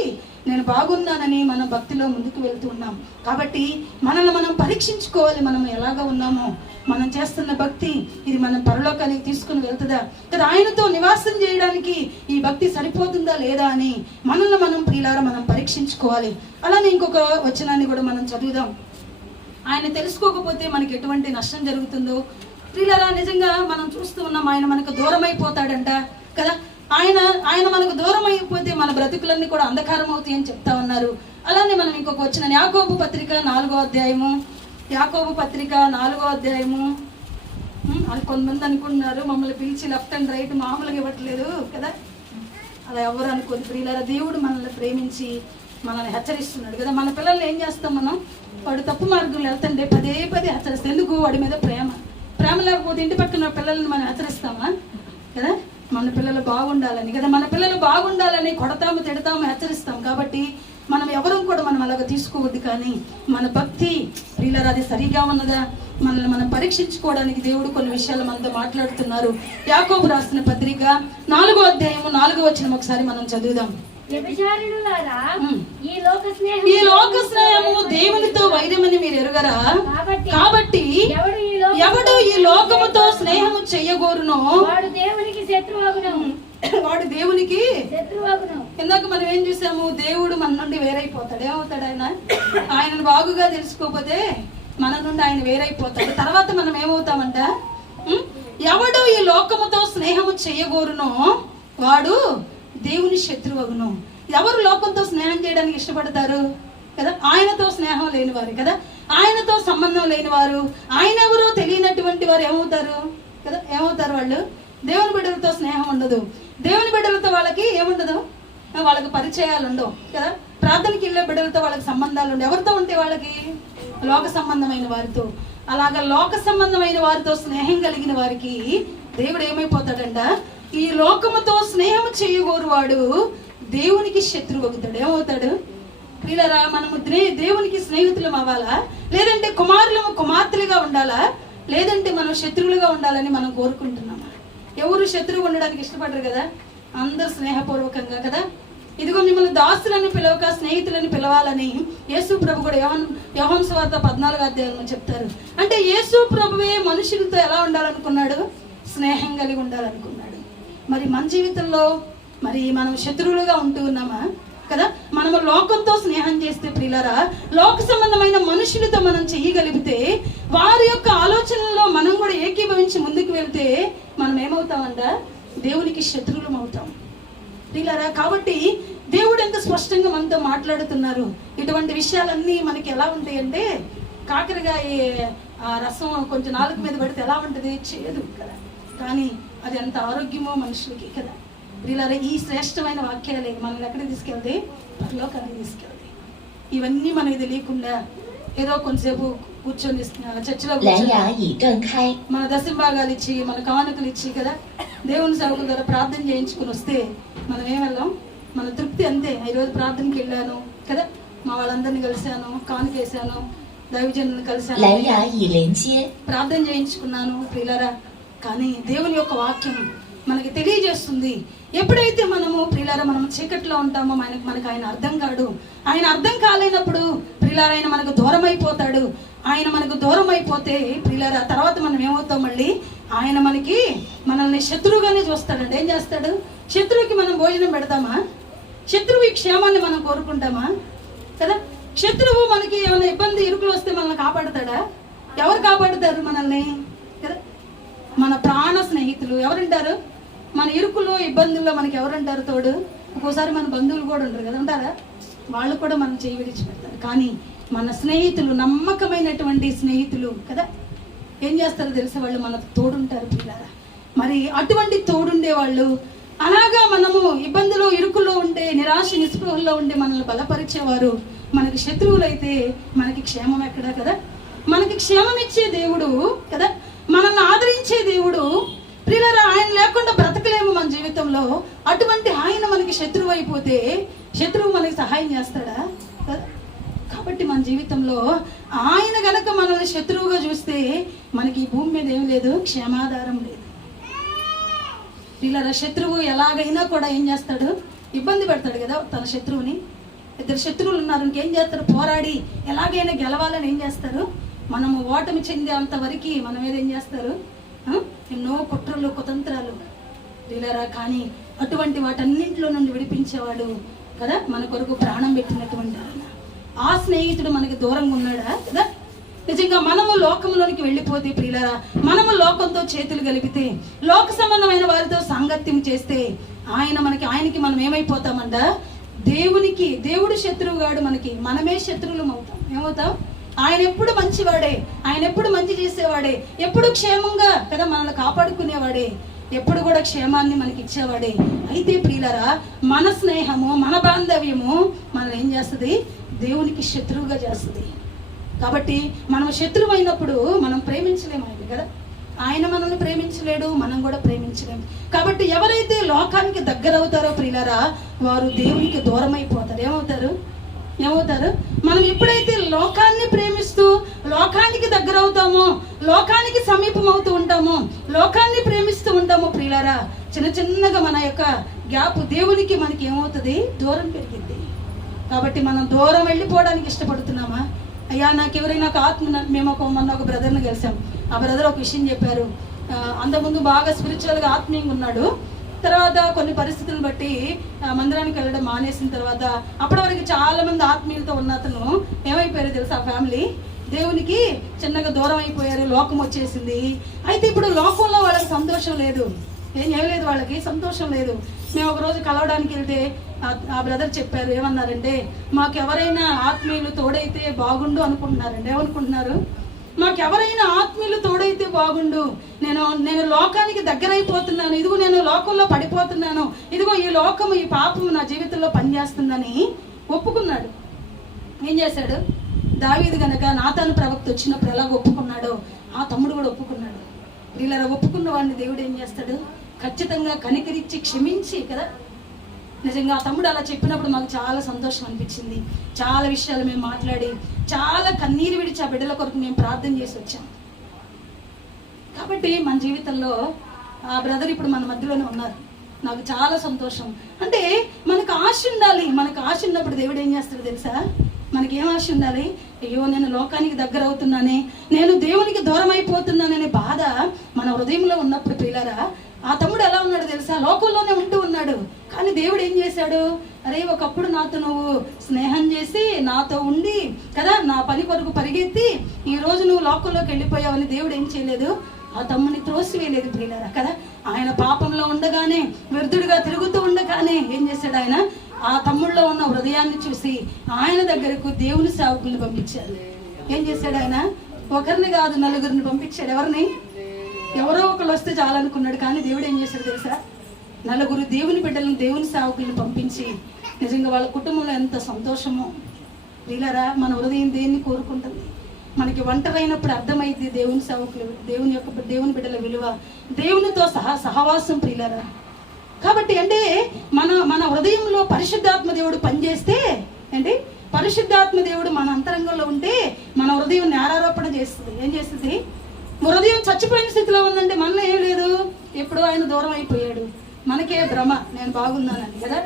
నేను బాగున్నానని మనం భక్తిలో ముందుకు వెళ్తూ ఉన్నాం. కాబట్టి మనల్ని మనం పరీక్షించుకోవాలి. మనం ఎలాగ ఉన్నామో, మనం చేస్తున్న భక్తి ఇది మనం పరలోకానికి తీసుకుని వెళ్తుందా కదా, ఆయనతో నివాసం చేయడానికి ఈ భక్తి సరిపోతుందా లేదా అని మనల్ని మనం ప్రియులారా మనం పరీక్షించుకోవాలి. అలానే ఇంకొక వచనాన్ని కూడా మనం చదువుదాం. ఆయన తెలుసుకోకపోతే మనకి ఎటువంటి నష్టం జరుగుతుందో ప్రియులారా, నిజంగా మనం చూస్తూ ఉన్నాం. ఆయన మనకు దూరం అయిపోతాడంట కదా. ఆయన మనకు దూరం అయిపోతే మన బ్రతుకులన్నీ కూడా అంధకారం అవుతాయి అని చెప్తా ఉన్నారు. అలానే మనం ఇంకొక వచ్చిన యాకోబు పత్రిక 4వ అధ్యాయము, యాకోబు పత్రిక 4వ అధ్యాయము. అది కొంతమంది అనుకుంటున్నారు మమ్మల్ని పిలిచి లెఫ్ట్ అండ్ రైట్ మామూలుగా ఇవ్వట్లేదు కదా, అలా ఎవరు అనుకోదు ప్రియులారా. దేవుడు మనల్ని ప్రేమించి మనల్ని హెచ్చరిస్తున్నాడు కదా. మన పిల్లల్ని ఏం చేస్తాం మనం? వాడు తప్పు మార్గంలో వెళ్తుంటే పదే హెచ్చరిస్తాం. ఎందుకు? వాడి మీద ప్రేమ లేకపోతే ఇంటి పక్కన పిల్లల్ని మనం హెచ్చరిస్తామా కదా? మన పిల్లలు బాగుండాలని కదా, మన పిల్లలు బాగుండాలని కొడతాము, తిడతాము, హెచ్చరిస్తాం. కాబట్టి మనం ఎవరూ కూడా మనం అలాగ తీసుకోవద్దు. కానీ మన భక్తి ప్రియులారా అది సరిగా ఉన్నదా, మనల్ని మనం పరీక్షించుకోవడానికి దేవుడు కొన్ని విషయాలు మనతో మాట్లాడుతున్నారు. యాకోబు రాసిన పత్రిక 4వ అధ్యాయము 4వ వచనం ఒకసారి మనం చదువుదాం. ఈ లోక స్నేహము దేవునితో వైరమని మీరు ఎరుగరా? కాబట్టి ఎవడు ఈ లోకముతో స్నేహము చెయ్యగోరునో వాడు దేవునికి శత్రువగును. ఇందాక మనం ఏం చూసాము? దేవుడు మన నుండి వేరైపోతాడు. ఏమవుతాడు? ఆయనను బాగుగా తెలుసుకోకపోతే మన నుండి ఆయన వేరైపోతాడు. తర్వాత మనం ఏమవుతామంట? ఎవడు ఈ లోకముతో స్నేహము చెయ్యగోరునో వాడు దేవుని శత్రువగును. ఎవరు లోకంతో స్నేహం చేయడానికి ఇష్టపడతారు కదా? ఆయనతో స్నేహం లేని వారు కదా, ఆయనతో సంబంధం లేని వారు, ఆయన ఎవరో తెలియనటువంటి వారు ఏమవుతారు కదా? ఏమవుతారు? వాళ్ళు దేవుని బిడ్డలతో స్నేహం ఉండదు. దేవుని బిడ్డలతో వాళ్ళకి ఏముండదు? వాళ్ళకి పరిచయాలు ఉండవు కదా. ప్రార్థనకి వెళ్ళే బిడ్డలతో వాళ్ళకి సంబంధాలు ఉండవు. ఎవరితో ఉంటే వాళ్ళకి? లోక సంబంధమైన వారితో. అలాగా లోక సంబంధమైన వారితో స్నేహం కలిగిన వారికి దేవుడు ఏమైపోతాడంట? ఈ లోకముతో స్నేహం చేయగోరు వాడు దేవునికి శత్రువగుతాడు. ఏమవుతాడు? ప్రియులారా, మనము దేవునికి స్నేహితులం అవ్వాలా, లేదంటే కుమార్తెలుగా ఉండాలా, లేదంటే మనం శత్రువులుగా ఉండాలని మనం కోరుకుంటున్నామా? ఎవరు శత్రువు ఉండడానికి ఇష్టపడరు కదా, అందరూ స్నేహపూర్వకంగా కదా. ఇదిగో మిమ్మల్ని దాసులని పిలవక స్నేహితులని పిలవాలని యేసు ప్రభు కూడా యోహాను సువార్త 14వ అధ్యాయంలో చెప్తారు. అంటే యేసు ప్రభువే మనుషులతో ఎలా ఉండాలనుకున్నాడు? స్నేహం కలిగి ఉండాలనుకున్నాడు. మరి మన జీవితంలో మరి మనం శత్రువులుగా ఉంటూ ఉన్నామా కదా? మనము లోకంతో స్నేహం చేస్తే ప్రియులారా, లోక సంబంధమైన మనుషులతో మనం చెయ్యగలిగితే, వారి యొక్క ఆలోచనల్లో మనం కూడా ఏకీభవించి ముందుకు వెళ్తే మనం ఏమవుతామంట? దేవునికి శత్రువులం అవుతాం ప్రియులారా. కాబట్టి దేవుడు ఎంత స్పష్టంగా మనతో మాట్లాడుతున్నారు. ఇటువంటి విషయాలన్నీ మనకి ఎలా ఉంటాయంటే, కాకరకాయ రసం కొంచెం నాలుగు మీద పడితే ఎలా ఉంటుంది? చేదు కదా. కానీ అది ఎంత ఆరోగ్యమో మనుషులకి కదా. ప్రియులారా, ఈ శ్రేష్టమైన వాక్యాలే మనల్ని ఎక్కడికి తీసుకెళ్తే? పరలోకానికి తీసుకెళ్తాయి. ఇవన్నీ మనకి తెలియకుండా ఏదో కొంతసేపు కూర్చొని చర్చిలో మన దశంభాగాలు ఇచ్చి, మన కానుకలు ఇచ్చి కదా, దేవుని సేవకుల ద్వారా ప్రార్థన చేయించుకుని వస్తే మనం ఏం వెళ్ళాం? మన తృప్తి అంతే. ఈరోజు ప్రార్థనకి వెళ్ళాను కదా, మా వాళ్ళందరినీ కలిశాను, కానుకేసాను, దైవజనులను కలిశాను, ప్రార్థన చేయించుకున్నాను ప్రియులారా. కానీ దేవుని యొక్క వాక్యం మనకి తెలియజేస్తుంది, ఎప్పుడైతే మనము ప్రియులారా మనం చీకట్లో ఉంటామో మనకు ఆయన అర్థం కాడు. ఆయన అర్థం కాలేనప్పుడు ప్రియులారా ఆయన మనకు దూరం అయిపోతాడు. ఆయన మనకు దూరం అయిపోతే ప్రియులారా తర్వాత మనం ఏమవుతాం? మళ్ళీ ఆయన మనల్ని శత్రువుగానే చూస్తాడండి. ఏం చేస్తాడు? శత్రువుకి మనం భోజనం పెడతామా? శత్రువు క్షేమాన్ని మనం కోరుకుంటామా కదా? శత్రువు మనకి ఏమైనా ఇబ్బంది ఇరుకులు వస్తే మనల్ని కాపాడుతాడా? ఎవరు కాపాడుతారు మనల్ని కదా? మన ప్రాణ స్నేహితులు ఎవరుంటారు? మన ఇరుకులో ఇబ్బందుల్లో మనకి ఎవరుంటారు తోడు? ఒక్కోసారి మన బంధువులు కూడా ఉంటారు కదా, ఉంటారా? వాళ్ళు కూడా మనం చేయి విడిచిపెడతారు. కానీ మన స్నేహితులు, నమ్మకమైనటువంటి స్నేహితులు కదా, ఏం చేస్తారో తెలిసే వాళ్ళు మనకు తోడుంటారు పిల్లరా. మరి అటువంటి తోడుండే వాళ్ళు, అలాగా మనము ఇబ్బందులు ఇరుకుల్లో ఉంటే, నిరాశ నిస్పృహల్లో ఉండే మనల్ని బలపరిచేవారు మనకి శత్రువులైతే మనకి క్షేమం ఎక్కడా కదా. మనకి క్షేమం ఇచ్చే దేవుడు కదా, మనల్ని ఆదరించే దేవుడు ప్రియులారా. ఆయన లేకుండా బ్రతకలేము మన జీవితంలో. అటువంటి ఆయన మనకి శత్రువు అయిపోతే శత్రువు మనకి సహాయం చేస్తాడా కదా. కాబట్టి మన జీవితంలో ఆయన గనక మనల్ని శత్రువుగా చూస్తే మనకి ఈ భూమి మీద ఏం లేదు, క్షేమాధారం లేదు. ప్రియులారా, శత్రువు ఎలాగైనా కూడా ఏం చేస్తాడు, ఇబ్బంది పెడతాడు కదా తన శత్రువుని. ఇద్దరు శత్రువులు ఉన్నారు, ఇంకేం చేస్తారు, పోరాడి ఎలాగైనా గెలవాలని ఏం చేస్తారు, మనము ఓటమి చెందేంత వరకు మన మీద ఏం చేస్తారు, ఎన్నో కుట్రలు కుతంత్రాలు ప్రియులారా. కానీ అటువంటి వాటన్నింటిలో నుండి విడిపించేవాడు కదా, మన కొరకు ప్రాణం పెట్టినటువంటి ఆయన. ఆ స్నేహితుడు మనకి దూరంగా ఉన్నాడా కదా. నిజంగా మనము లోకంలోనికి వెళ్ళిపోతే ప్రియులారా, మనము లోకంతో చేతులు కలిపితే, లోక సంబంధమైన వారితో సాంగత్యం చేస్తే ఆయనకి మనం ఏమైపోతామంట, దేవుడు శత్రువుగాడు, మనమే శత్రువులం అవుతాం. ఏమవుతాం, ఆయన ఎప్పుడు మంచివాడే, ఆయన ఎప్పుడు మంచి చేసేవాడే, ఎప్పుడు క్షేమంగా కదా మనల్ని కాపాడుకునేవాడే, ఎప్పుడు కూడా క్షేమాన్ని మనకి ఇచ్చేవాడే. అయితే ప్రియులారా, మన స్నేహము మన బాంధవ్యము మనల్ని ఏం చేస్తుంది, దేవునికి శత్రువుగా చేస్తుంది. కాబట్టి మనం శత్రువు అయినప్పుడు మనం ప్రేమించలేము ఆయన కదా. ఆయన మనల్ని ప్రేమించలేడు, మనం కూడా ప్రేమించలేము. కాబట్టి ఎవరైతే లోకానికి దగ్గర అవుతారో ప్రియులారా, వారు దేవునికి దూరం అయిపోతారు. ఏమవుతారు, మనం ఎప్పుడైతే లోకాన్ని ప్రేమిస్తూ లోకానికి దగ్గర అవుతామో, లోకానికి సమీపం అవుతూ ఉంటామో, లోకాన్ని ప్రేమిస్తూ ఉంటామో ప్రియులారా, చిన్నగా మన యొక్క గ్యాప్ దేవునికి మనకి ఏమవుతుంది, దూరం పెరిగింది. కాబట్టి మనం దూరం వెళ్ళిపోవడానికి ఇష్టపడుతున్నామా? అయ్యా నాకు ఎవరైనా ఒక ఆత్మ, మేము మొన్న ఒక బ్రదర్ని కలిసాం. ఆ బ్రదర్ ఒక విషయం చెప్పారు. అంతకుముందు బాగా స్పిరిచువల్గా ఆత్మీయంగా ఉన్నాడు. తర్వాత కొన్ని పరిస్థితులను బట్టి మందిరానికి వెళ్ళడం మానేసిన తర్వాత అప్పటి వరకు చాలా మంది ఆత్మీయులతో ఉన్న అతను ఏమైపోయారు తెలుసా, ఆ ఫ్యామిలీ దేవునికి చిన్నగా దూరం అయిపోయారు, లోకం వచ్చేసింది. అయితే ఇప్పుడు లోకంలో వాళ్ళకి సంతోషం లేదు, ఏం లేదు, వాళ్ళకి సంతోషం లేదు. మేము ఒకరోజు కలవడానికి వెళ్తే ఆ బ్రదర్ చెప్పారు, ఏమన్నారంటే, మాకు ఎవరైనా ఆత్మీయులు తోడైతే బాగుండు అనుకుంటున్నారండి. ఏమనుకుంటున్నారు, మాకు ఎవరైనా ఆత్మీయులు తోడైతే బాగుండు, నేను లోకానికి దగ్గర అయిపోతున్నాను, ఇదిగో నేను లోకంలో పడిపోతున్నాను, ఇదిగో ఈ లోకము ఈ పాపము నా జీవితంలో పనిచేస్తుందని ఒప్పుకున్నాడు. ఏం చేశాడు, దావీదు గనక నాతాను ప్రవక్త వచ్చినప్పుడు ఎలాగ ఒప్పుకున్నాడో ఆ తమ్ముడు కూడా ఒప్పుకున్నాడు. వీళ్ళ ఒప్పుకున్న వాడిని దేవుడు ఏం చేస్తాడు, ఖచ్చితంగా కనికరించి క్షమించి కదా. నిజంగా ఆ తమ్ముడు అలా చెప్పినప్పుడు మాకు చాలా సంతోషం అనిపించింది. చాలా విషయాలు మేము మాట్లాడి, చాలా కన్నీరు విడిచి ఆ బిడ్డల కొరకు మేము ప్రార్థన చేసి వచ్చాం. కాబట్టి మన జీవితంలో ఆ బ్రదర్ ఇప్పుడు మన మధ్యలోనే ఉన్నారు. నాకు చాలా సంతోషం. అంటే మనకు ఆశ ఉండాలి. మనకు ఆశ ఉన్నప్పుడు దేవుడు ఏం చేస్తాడు తెలుసా, మనకి ఏం ఆశ ఉండాలి, అయ్యో నేను లోకానికి దగ్గర అవుతున్నానే, నేను దేవునికి దూరం అయిపోతున్నాననే బాధ మన హృదయంలో ఉన్నప్పుడు ప్రియులారా, ఆ తమ్ముడు ఎలా ఉన్నాడు తెలుసా, లోకంలోనే ఉంటూ ఉన్నాడు. కానీ దేవుడు ఏం చేశాడు, అరే ఒకప్పుడు నాతో నువ్వు స్నేహం చేసి నాతో ఉండి కదా, నా పని కొరకు పరిగెత్తి ఈ రోజు నువ్వు లోకంలోకి వెళ్ళిపోయావని దేవుడు ఏం చేయలేదు, ఆ తమ్ముని త్రోసివేయలేదు ప్రియులారా కదా. ఆయన పాపంలో ఉండగానే, వ్యర్థుడిగా తిరుగుతూ ఉండగానే ఏం చేశాడు, ఆయన ఆ తమ్ముళ్ళలో ఉన్న హృదయాన్ని చూసి ఆయన దగ్గరకు దేవుని సేవకుల్ని పంపించాడు. ఏం చేశాడు, ఆయన ఒకరిని కాదు నలుగురిని పంపించాడు. ఎవరిని, ఎవరో ఒకరు వస్తే చాలనుకున్నాడు. కానీ దేవుడు ఏం చేశాడు తెలుసా, నలుగురు దేవుని బిడ్డలను దేవుని సేవకుల్ని పంపించి నిజంగా వాళ్ళ కుటుంబంలో ఎంత సంతోషమో. ప్రియులారా, మన హృదయం దేన్ని కోరుకుంటుంది, మనకి ఒంటరైనప్పుడు అర్థమైంది దేవుని సేవకులు, దేవుని బిడ్డల విలువ, దేవునితో సహవాసం ప్రియులారా. కాబట్టి అంటే మన హృదయంలో పరిశుద్ధాత్మ దేవుడు పనిచేస్తే, అంటే పరిశుద్ధాత్మ దేవుడు మన అంతరంగంలో ఉంటే మన హృదయం నేరారోపణ చేస్తుంది. ఏం చేస్తుంది, హృదయం చచ్చిపోయిన స్థితిలో ఉందంటే మనలో ఏం లేదు, ఎప్పుడో ఆయన దూరం అయిపోయాడు, మనకే భ్రమ నేను బాగున్నానని కదా.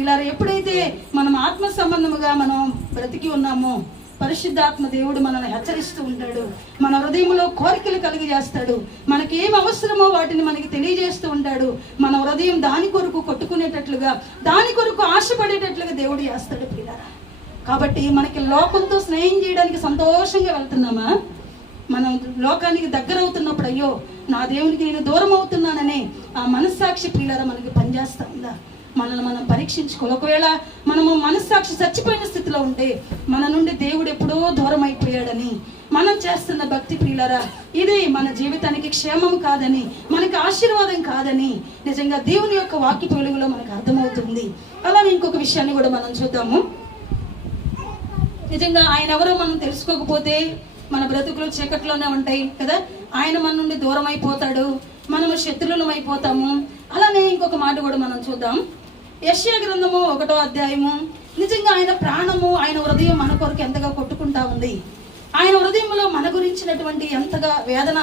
ఇలా ఎప్పుడైతే మనం ఆత్మ సంబంధముగా మనం బ్రతికి ఉన్నామో, పరిశుద్ధాత్మ దేవుడు మనల్ని హెచ్చరిస్తూ ఉంటాడు, మన హృదయంలో కోరికలు కలిగి చేస్తాడు, మనకి ఏం అవసరమో వాటిని మనకి తెలియజేస్తూ ఉంటాడు. మన హృదయం దాని కొరకు కొట్టుకునేటట్లుగా, దాని కొరకు ఆశపడేటట్లుగా దేవుడు చేస్తాడు పిల్లరా. కాబట్టి మనకి లోకంతో స్నేహం చేయడానికి సంతోషంగా వెళ్తున్నామా, మనం లోకానికి దగ్గర అవుతున్నప్పుడు అయ్యో నా దేవునికి నేను దూరం అవుతున్నాననే ఆ మనస్సాక్షి ప్రియులారా మనకి పనిచేస్తా ఉందా, మనల్ని మనం పరీక్షించుకోవాలి. ఒకవేళ మనము మనస్సాక్షి చచ్చిపోయిన స్థితిలో ఉంటే మన నుండి దేవుడు ఎప్పుడో దూరం అయిపోయాడని, మనం చేస్తున్న భక్తి ప్రియులరా ఇది మన జీవితానికి క్షేమం కాదని, మనకి ఆశీర్వాదం కాదని నిజంగా దేవుని యొక్క వాక్య వెలుగులో మనకు అర్థమవుతుంది. అలానే ఇంకొక విషయాన్ని కూడా మనం చూద్దాము. నిజంగా ఆయన ఎవరో మనం తెలుసుకోకపోతే మన బ్రతుకులు చీకట్లోనే ఉంటాయి కదా. ఆయన మన నుండి దూరం అయిపోతాడు, మనము శత్రువులం అయిపోతాము. అలానే ఇంకొక మాట కూడా మనం చూద్దాం. యెషయా గ్రంథము 1వ అధ్యాయము. నిజంగా ఆయన ప్రాణము, ఆయన హృదయం మన కొరకు ఎంతగా కొట్టుకుంటా ఉంది. ఆయన హృదయంలో మన గురించినటువంటి ఎంతగా వేదన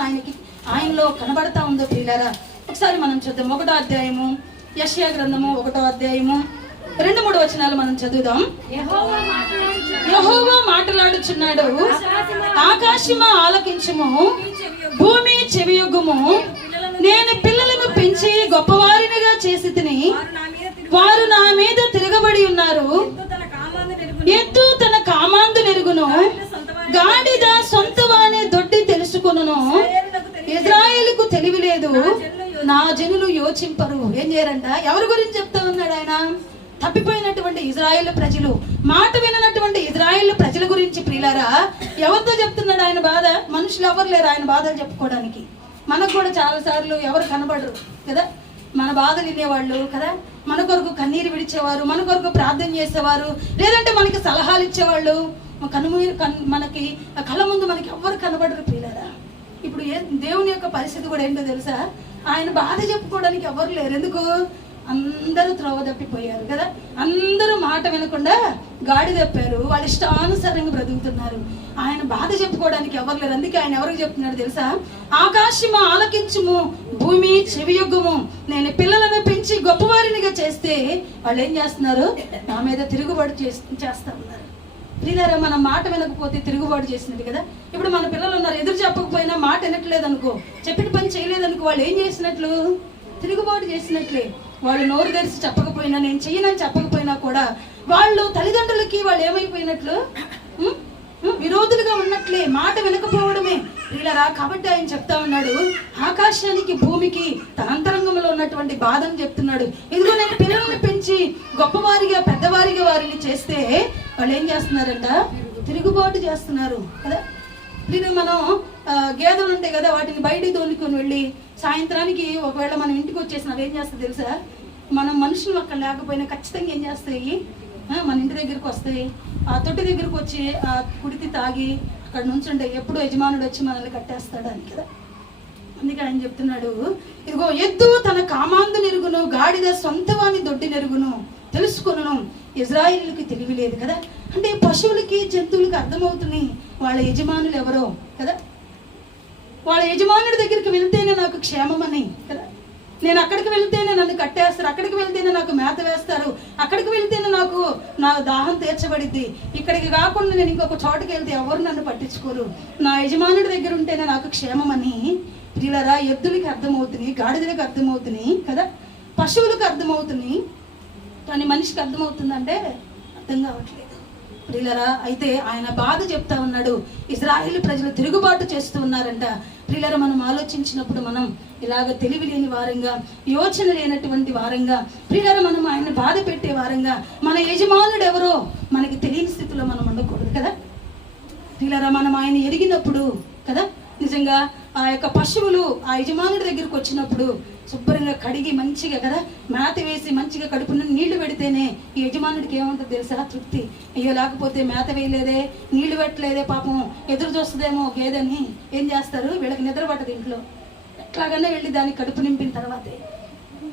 ఆయనలో కనబడతా ఉందో ప్రియులారా ఒకసారి మనం చూద్దాం. 1వ అధ్యాయము యెషయా గ్రంథము 1వ అధ్యాయము 2-3 వచనాలు మనం చదువుదాం. యెహోవా మాట్లాడుచున్నాడు, ఆకాశమా ఆలకించుము, భూమి చెవియొగ్గుము. నేను పిల్లలను పెంచి గొప్పవారినిగా చేసి తిని, వారు నా మీద తిరగబడి ఉన్నారు. ఎద్దు తన కామాందు నెరుగును, గాడిద సొంత వాని దొడ్డి తెలుసుకొనును. ఇజ్రాయేలుకు తెలివి లేదు, నా జనులు యోచింపరు. ఏం చేయరంట? ఎవరి గురించి చెప్తా ఉన్నాడు ఆయన? తప్పిపోయినటువంటి ఇజ్రాయేల్ ప్రజలు, మాట విననటువంటి ఇజ్రాయేల్ ప్రజల గురించి ప్రియులారా ఎవరితో చెప్తున్నాడు ఆయన బాధ? మనుషులు ఎవరు లేరు ఆయన బాధలు చెప్పుకోవడానికి. మనకు కూడా చాలా సార్లు ఎవరు కనబడరు కదా, మన బాధ వినేవాళ్ళు కదా, మన కొరకు కన్నీరు విడిచేవారు, మన కొరకు ప్రార్థన చేసేవారు, లేదంటే మనకి సలహాలు ఇచ్చేవాళ్ళు. మనకి కళ్ళ ముందు మనకి ఎవరు కనబడరు ప్రియులారా. ఇప్పుడు దేవుని యొక్క పరిస్థితి కూడా ఏంటో తెలుసా? ఆయన బాధ చెప్పుకోవడానికి ఎవరు లేరు. ఎందుకు? అందరూ త్రోవ తప్పిపోయారు కదా, అందరూ మాట వినకుండా గాడి తప్పారు, వాళ్ళ ఇష్టానుసారంగా బ్రతుకుతున్నారు. ఆయన బాధ చెప్పుకోవడానికి ఎవరు లేరు. అందుకే ఆయన ఎవరికి చెప్తున్నాడు తెలుసా? ఆకాశము ఆలకించుము, భూమి చెవియొగ్గుము. నేను పిల్లలను పెంచి గొప్పవారినిగా చేస్తే వాళ్ళు ఏం చేస్తున్నారు? నా మీద తిరుగుబాటు చేస్తా ఉన్నారు. ప్రియులారా మన మాట వినకపోతే తిరుగుబాటు చేసినట్టు కదా. ఇప్పుడు మన పిల్లలు ఉన్నారు, ఎదురు చెప్పకపోయినా, మాట వినట్లేదు అనుకో, చెప్పిన పని చేయలేదనుకో, వాళ్ళు ఏం చేసినట్లు? తిరుగుబాటు చేసినట్లే. వాళ్ళు నోరు తెరిచి చెప్పకపోయినా, నేను చెయ్యనని చెప్పకపోయినా కూడా వాళ్ళు తల్లిదండ్రులకి వాళ్ళు ఏమైపోయినట్లు? విరోధులుగా ఉన్నట్లే, మాట వినకపోవడమే ప్రియులారా. కాబట్టి ఆయన చెప్తా ఉన్నాడు, ఆకాశానికి భూమికి తన అంతరంగంలో ఉన్నటువంటి బాధను చెప్తున్నాడు. ఇదిగో నేను పిల్లల్ని పెంచి గొప్పవారిగా పెద్దవారిగా వారిని చేస్తే వాళ్ళు ఏం చేస్తున్నారంట? తిరుగుబాటు చేస్తున్నారు కదా. దీన్ని మనం గేదెలు ఉంటాయి కదా, వాటిని బయటికి తోలుకొని వెళ్ళి సాయంత్రానికి ఒకవేళ మనం ఇంటికి వచ్చేసిన అవి ఏం చేస్తాయి తెలుసా? మనం మనుషులు అక్కడ లేకపోయినా ఖచ్చితంగా ఏం చేస్తాయి? మన ఇంటి దగ్గరికి వస్తాయి, ఆ తొట్టి దగ్గరకు వచ్చి ఆ కుడితి తాగి అక్కడ నుంచుంటే ఎప్పుడు యజమానుడు వచ్చి మనల్ని కట్టేస్తాడు అని కదా. అందుకే ఆయన చెప్తున్నాడు, ఇదిగో ఎద్దు తన కామాందు నెరుగును, గాడిద సొంత వాని దొడ్డి నెరుగును తెలుసుకొను. ఇజ్రాయిలీకి తెలివి లేదు కదా. అంటే పశువులకి జంతువులకి అర్థమవుతున్నాయి వాళ్ళ యజమానులు ఎవరో కదా. వాళ్ళ యజమానుడి దగ్గరికి వెళ్తేనే నాకు క్షేమం అని కదా. నేను అక్కడికి వెళ్తేనే నన్ను కట్టేస్తారు, అక్కడికి వెళ్తేనే నాకు మేత వేస్తారు, అక్కడికి వెళ్తేనే నా దాహం తీర్చబడిద్ది. ఇక్కడికి కాకుండా నేను ఇంకొక చోటుకి వెళ్తే ఎవరు నన్ను పట్టించుకోరు, నా యజమానుడి దగ్గర ఉంటేనే నాకు క్షేమం అని ప్రియులారా ఎద్దులకి అర్థమవుతున్నాయి, గాడిదలకు అర్థమవుతున్నాయి కదా, పశువులకు అర్థమవుతున్నాయి. కానీ మనిషికి అర్థమవుతుందంటే అర్థం కావట్లేదు ప్రియులారా. అయితే ఆయన బాధ చెప్తా ఉన్నాడు, ఇజ్రాయేలు ప్రజలు తిరుగుబాటు చేస్తూ ఉన్నారంట. ప్రియులారా మనం ఆలోచించినప్పుడు మనం ఇలాగ తెలివి లేని వారంగా, యోచన లేనటువంటి వారంగా, ప్రియులారా మనం ఆయన బాధ పెట్టే వారంగా, మన యజమానుడు ఎవరో మనకి తెలియని స్థితిలో మనం ఉండకూడదు కదా. ప్రియులారా మనం ఆయన ఎరిగినప్పుడు కదా, నిజంగా ఆ యొక్క పశువులు ఆ యజమానుడి దగ్గరికి వచ్చినప్పుడు శుభ్రంగా కడిగి మంచిగా కదా మేత వేసి మంచిగా కడుపున నీళ్లు పెడితేనే ఈ యజమానుడికి ఏముంటుంది తెలుసా? తృప్తి. అయ్యో లేకపోతే మేత వేయలేదే, నీళ్లు పెట్టలేదే, పాపం ఎదురు చూస్తుందేమో గేదని ఏం చేస్తారు? వీళ్ళకి నిద్ర పట్టదు ఇంట్లో, ఎట్లాగనే వెళ్ళి దాన్ని కడుపు నింపిన తర్వాతే.